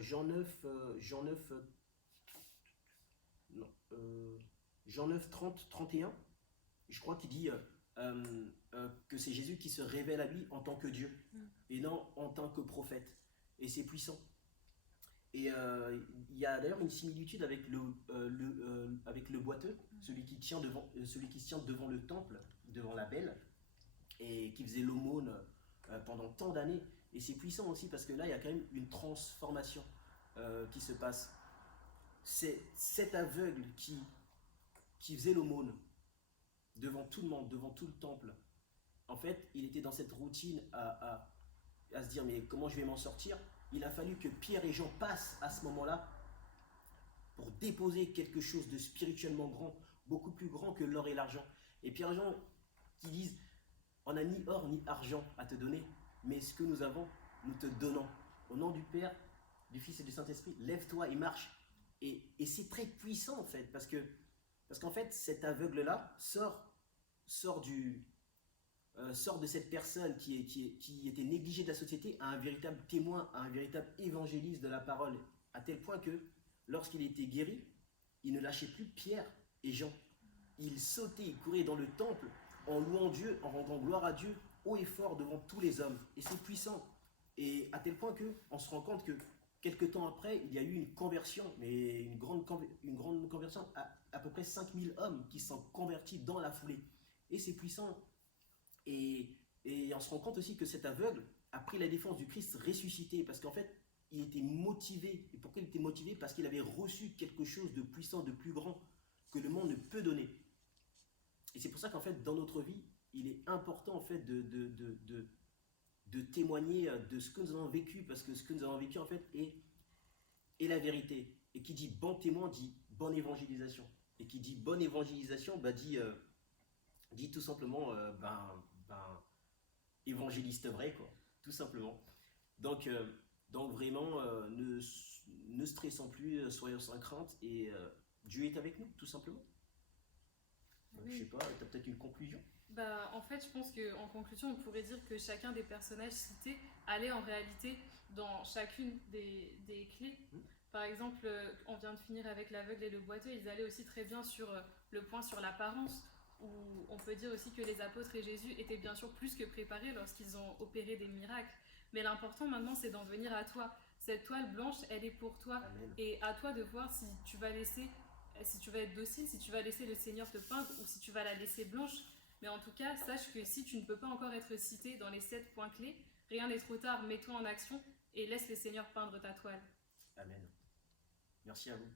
Jean 9, 30, 31, je crois qu'il dit que c'est Jésus qui se révèle à lui en tant que Dieu et non en tant que prophète. Et c'est puissant. Et il y a d'ailleurs une similitude avec le boiteux, celui qui se tient devant le temple, devant la belle, et qui faisait l'aumône pendant tant d'années. Et c'est puissant aussi parce que là, il y a quand même une transformation qui se passe. C'est cet aveugle qui faisait l'aumône devant tout le monde, devant tout le temple. En fait, il était dans cette routine à se dire, mais comment je vais m'en sortir? Il a fallu que Pierre et Jean passent à ce moment-là pour déposer quelque chose de spirituellement grand, beaucoup plus grand que l'or et l'argent. Et Pierre et Jean qui disent, on n'a ni or ni argent à te donner, mais ce que nous avons, nous te donnons. Au nom du Père, du Fils et du Saint-Esprit, lève-toi et marche. Et c'est très puissant en fait, parce qu'en fait, cet aveugle-là sort de cette personne qui était négligée de la société à un véritable témoin, à un véritable évangéliste de la parole, à tel point que lorsqu'il était guéri, il ne lâchait plus Pierre et Jean. Il sautait, il courait dans le temple en louant Dieu, en rendant gloire à Dieu, haut et fort devant tous les hommes. Et c'est puissant. Et à tel point qu'on se rend compte que quelques temps après, il y a eu une conversion, mais une grande conversion, à peu près 5000 hommes qui sont convertis dans la foulée. Et c'est puissant. Et on se rend compte aussi que cet aveugle a pris la défense du Christ ressuscité, parce qu'en fait, il était motivé. Et pourquoi il était motivé? Parce qu'il avait reçu quelque chose de puissant, de plus grand, que le monde ne peut donner. Et c'est pour ça qu'en fait, dans notre vie, il est important en fait de témoigner de ce que nous avons vécu, parce que ce que nous avons vécu en fait est la vérité. Et qui dit bon témoin dit bonne évangélisation. Et qui dit bonne évangélisation dit tout simplement évangéliste vrai, quoi, tout simplement. Donc vraiment, ne stressons plus, soyons sans crainte, et Dieu est avec nous, tout simplement. Donc, Oui. je sais pas, tu as peut-être une conclusion? En fait, je pense qu'en conclusion, on pourrait dire que chacun des personnages cités allait en réalité dans chacune des clés. Par exemple, on vient de finir avec l'aveugle et le boiteux, ils allaient aussi très bien sur le point sur l'apparence, où on peut dire aussi que les apôtres et Jésus étaient bien sûr plus que préparés lorsqu'ils ont opéré des miracles. Mais l'important maintenant, c'est d'en venir à toi. Cette toile blanche, elle est pour toi. Amen. Et à toi de voir si tu vas être docile, si tu vas laisser le Seigneur te peindre ou si tu vas la laisser blanche. Mais en tout cas, sache que si tu ne peux pas encore être cité dans les 7 points clés, rien n'est trop tard, mets-toi en action et laisse le Seigneur peindre ta toile. Amen. Merci à vous.